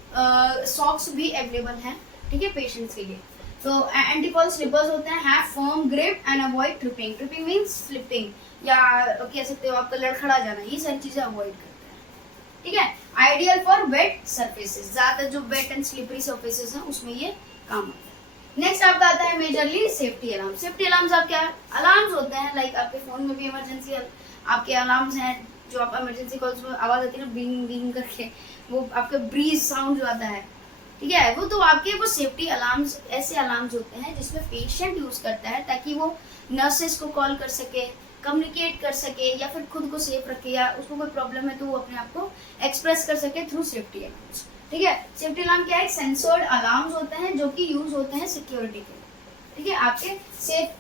सॉक्स भी अवेलेबल हैं, ठीक है, पेशेंट्स के लिए। तो एंटी फॉल स्लीपर्स होते हैं, have firm grip and avoid tripping. Tripping means slipping, या कह सकते हो आपका लड़खड़ा जाना, ये सारी चीजें अवॉइड करते हैं, ठीक है। आइडियल फॉर वेट सर्फेसेस, ज्यादातर जो वेट एंड स्लिपरी सर्फेसेस हैं उसमें ये काम आता है। नेक्स्ट आपका आता है majorly safety alarm. Safety alarms आप क्या अलार्म्स होते हैं, लाइक आपके फोन में भी इमरजेंसी आपके अलार्म्स हैं, जो आप इमरजेंसी कॉल्स में आवाज आती है ना बिंग बिंग करके, वो आपका ब्रीज साउंड जो आता है, ठीक है, वो तो आपके वो सेफ्टी अलार्म्स ऐसे अलार्म्स होते हैं जिसमें पेशेंट यूज करता है ताकि वो नर्सेस को कॉल कर सके, कम्युनिकेट कर सके, या फिर खुद को सेफ रखे, या उसको कोई प्रॉब्लम है तो वो अपने आप को एक्सप्रेस कर सके थ्रू सेफ्टी अलार्म्स। ठीक है। सेफ्टी अलार्म क्या है? सेंसर्ड अलार्म्स होते हैं जो कि यूज होते हैं सिक्योरिटी के लिए, ठीक है, आपके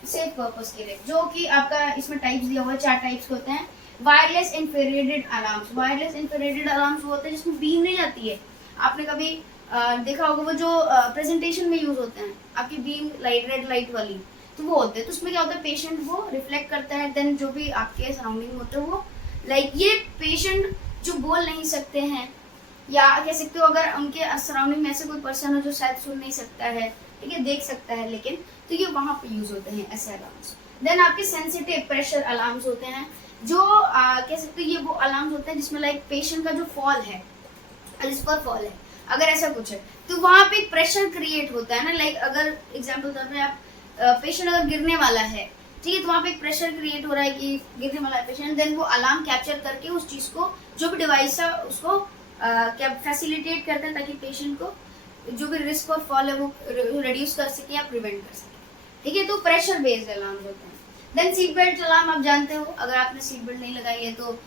सेफ पर्पस के लिए, जो कि आपका इसमें टाइप्स दिया हुआ है, 4 टाइप्स के होते हैं। Wireless infrared alarms, wireless infrared alarms वो होते हैं जिसमें बीम नहीं जाती है। आपने कभी देखा होगा वो जो प्रेजेंटेशन में यूज होते हैं, आपकी बीम लाइट, रेड लाइट वाली, तो वो होते हैं। तो उसमें क्या होता है, पेशेंट वो रिफ्लेक्ट करता है, देन जो भी आपके सराउंडिंग होते हैं वो लाइक ये पेशेंट जो बोल नहीं सकते हैं, या कह सकते हो अगर उनके सराउंडिंग में ऐसे कोई पर्सन हो जो शायद सुन नहीं सकता है, ठीक है, देख सकता है लेकिन, तो ये वहां पे यूज होते हैं ऐसे अलार्म्स। देन आपके सेंसिटिव प्रेशर अलार्म्स होते हैं, जो कह सकते हो ये वो अलार्म्स होते हैं जिसमें लाइक पेशेंट का जो फॉल है, जिस पर फॉल है, अगर ऐसा कुछ है तो वहां पे एक प्रेशर क्रिएट होता है ना, लाइक अगर एग्जांपल तौर पे आप पेशेंट अगर गिरने वाला है, ठीक है, तो वहां पे एक प्रेशर क्रिएट हो रहा है कि गिरने वाला है पेशेंट, देन वो अलार्म कैप्चर करके उस चीज को, जो भी डिवाइस है उसको क्या फैसिलिटेट करते हैं ताकि पेशेंट को जो भी रिस्क और फॉल है वो रिड्यूस कर सके या प्रिवेंट कर सके, ठीक है। तो प्रेशर बेस्ड अलार्म होते हैं। देन सीट बेल्ट अलार्म आप जानते हो, अगर आपने सीट बेल्ट नहीं लगाई है तो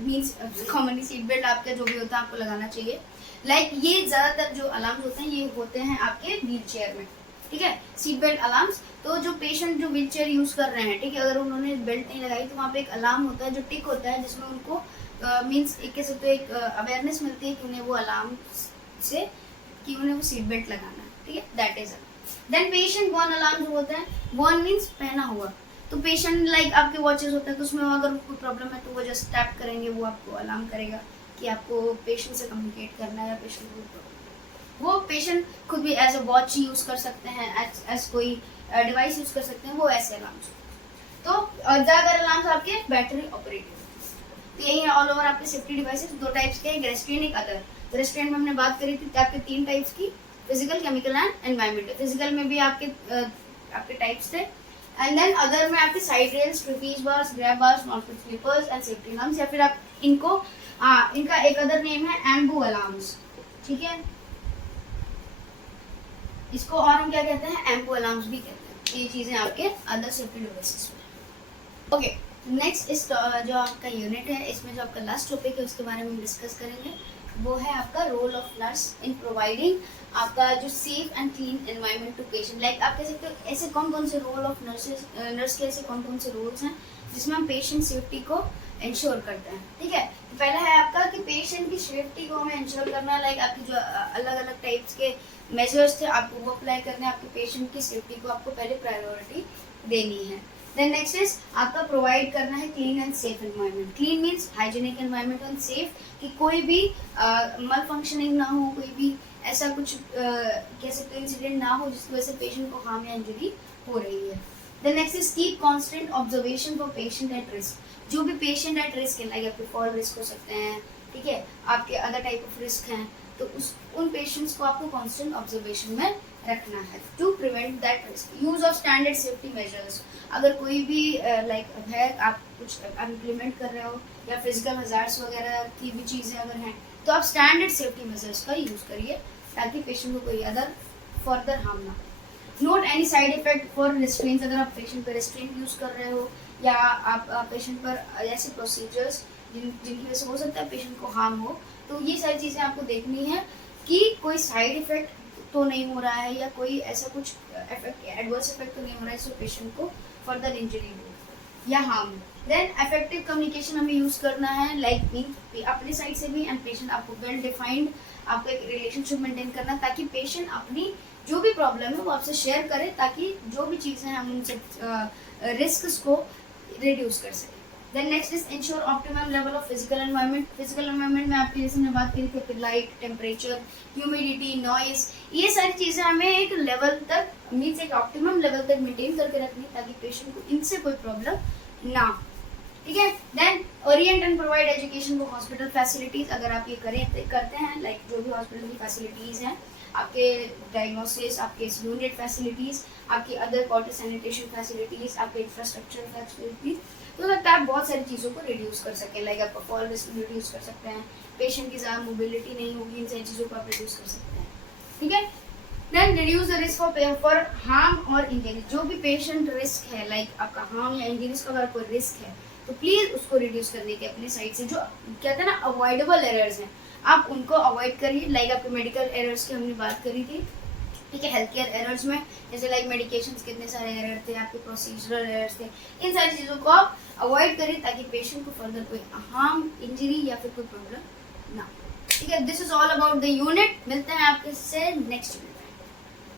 मीन्स कॉमनली सीट बेल्ट आपका जो भी होता है आपको लगाना चाहिए। लाइक ये ज्यादातर जो अलार्म होते हैं ये होते हैं आपके व्हील चेयर में, ठीक है, सीट बेल्ट अलार्म्स। तो जो पेशेंट जो व्हील चेयर यूज कर रहे हैं, ठीक है, अगर उन्होंने बेल्ट नहीं लगाई तो वहाँ पे एक अलार्म होता है जो टिक होता है, जिसमें उनको मीन्स एक कह सकते हो एक अवेयरनेस मिलती है कि उन्हें वो अलार्म से कि उन्हें वो सीट बेल्ट लगाना है, ठीक है, that is. Then patient worn alarm जो होता है, वॉर्न मीन्स पहना हुआ, तो पेशेंट लाइक आपके वॉचेस होते हैं तो उसमें अगर कोई प्रॉब्लम है तो वो जस्ट टैप करेंगे, वो आपको अलार्म करेगा कि आपको पेशेंट से कम्युनिकेट करना है या पेशेंट को, वो पेशेंट खुद भी एज अ वॉच यूज कर सकते हैं, एज कोई डिवाइस यूज कर सकते हैं, वो ऐसे अलार्म्स। तो ज्यादातर अलार्म्स आपके बैटरी ऑपरेटेड, तो यही है ऑल ओवर आपके सेफ्टी डिवाइसेस। 2 टाइप्स के, एक रेस्ट्रेंट एक अदर। तो रेस्ट्रेंट में हमने बात करी थी आपके 3 टाइप्स की, physical, chemical and environmental. Physical में भी आपके टाइप्स थे, एंड देन अदर में आपके side rails, trapeze bars, grab bars, non fit slippers and safety alarms, या फिर आप इनको इनका एक अदर नेम है एम्बू अलार्म्स, ठीक है, इसको और हम क्या कहते हैं, एम्बू अलार्म्स भी कहते हैं। ये चीजें आपके अदर सेफ्टी डिवाइसेस में। ओके, नेक्स्ट इस जो आपका यूनिट है, इसमें जो आपका लास्ट टॉपिक है उसके बारे में हम डिस्कस करेंगे, वो है आपका role of nurse in providing आपका जो safe and clean environment to patient. Like आप कह सकते हो ऐसे कौन कौन से रोल ऑफ नर्स के ऐसे कौन कौन से रोल्स हैं जिसमें हम पेशेंट सेफ्टी को इंश्योर करते हैं, ठीक है। तो पहला है आपका कि पेशेंट की सेफ्टी को हमें इंश्योर करना, लाइक आपकी जो अलग अलग टाइप्स के मेजर्स थे आपको वो अप्लाई करने, आपके पेशेंट की सेफ्टी को आपको पहले प्रायोरिटी देनी है। देन नेक्स्ट इज आपका प्रोवाइड करना है clean and safe environment. Clean means hygienic environment, and safe कि कोई भी मल फंक्शनिंग ना हो, कोई भी ऐसा कुछ कह सकते इंसिडेंट ना हो जिसकी वजह से पेशेंट को हार्म या इंजरी हो रही है। Then next is keep constant observation for patient at risk. जो भी पेशेंट एट रिस्क है, लाइक आपके फॉल रिस्क हो सकते हैं, ठीक है, आपके अदर टाइप ऑफ रिस्क हैं, तो उन पेशेंट्स को आपको कांस्टेंट ऑब्जर्वेशन में रखना है to prevent that risk. Use of standard safety measures, अगर कोई भी लाइक है आप कुछ इम्प्लीमेंट कर रहे हो या फिजिकल हजार्ड्स वगैरह की भी चीज़ें अगर हैं तो आप स्टैंडर्ड सेफ्टी मेजर्स का यूज़ करिए ताकि पेशेंट को कोई अदर फर्दर हार्म ना हो। Note any side effect for restraints, अगर आप पेशेंट पर रेस्ट्रेंट यूज़ कर रहे हो या आप पेशेंट पर ऐसे प्रोसीजर्स जिनकी वजह से हो सकता है पेशेंट को हार्म हो, तो ये सारी चीज़ें आपको देखनी है कि कोई साइड इफेक्ट तो नहीं हो रहा है या कोई ऐसा कुछ एडवर्स इफेक्ट तो नहीं हो रहा है जिससे पेशेंट को फर्दर इंजरी हो या हार्म हो। देन इफेक्टिव कम्युनिकेशन हमें यूज़ करना है, लाइक मीन अपनी साइड से भी एंड पेशेंट, आपको वेल डिफाइंड आपको एक रिलेशनशिप मेंटेन करना ताकि पेशेंट अपनी जो भी प्रॉब्लम है वो आपसे शेयर करे ताकि जो भी चीज़ें हैं हम उनसे रिस्क को रिड्यूस कर सकें। Then next is ensure optimum level of physical environment. Physical environment में आपकी जैसे मैं बात करी थी कि लाइट, टेम्परेचर, ह्यूमिडिटी, नॉइज, ये सारी चीज़ें हमें एक लेवल तक मीन्स एक ऑप्टिमम लेवल तक मेंटेन करके रखनी ताकि पेशेंट को इनसे कोई प्रॉब्लम ना, ठीक है। Then orient and provide education for hospital facilities, अगर आप ये करते हैं लाइक जो भी हॉस्पिटल की फैसिलिटीज़ हैं, आपके डायग्नोसिस, आपके यूनिट फैसिलिटीज़, आपकी अदर वाटर सैनिटेशन फैसिलिटीज़, आपके इंफ्रास्ट्रक्चर फैसिलिटीज़, तो लगता है आप बहुत सारी चीज़ों को रिड्यूस कर सकें, लाइक आपका फॉल रिस्क रिड्यूस कर सकते हैं, पेशेंट की ज़्यादा मोबिलिटी नहीं होगी, इन सारी चीज़ों को आप रिड्यूस कर सकते हैं, ठीक है। Then reduce the risk for harm और इंजरी। जो भी पेशेंट रिस्क है, लाइक आपका हार्म या इंजरीज का अगर कोई रिस्क है तो प्लीज़ उसको रिड्यूस करने के अपने साइड से, जो कहते हैं ना अवॉइडेबल एरर्स हैं, आप उनको अवॉइड करिए। लाइक आपके मेडिकल एरर्स की हमने बात करी थी, ठीक है। हेल्थ केयर एरर्स में जैसे लाइक मेडिकेशंस कितने सारे एरर थे, आपके प्रोसीजरल एरर्स थे, इन सारी चीज़ों को आप अवॉइड करिए ताकि पेशेंट को फर्दर कोई हार्म, इंजरी या फिर कोई प्रॉब्लम ना, ठीक है। This is all about the unit. मिलते हैं आपके से नेक्स्ट वीडियो।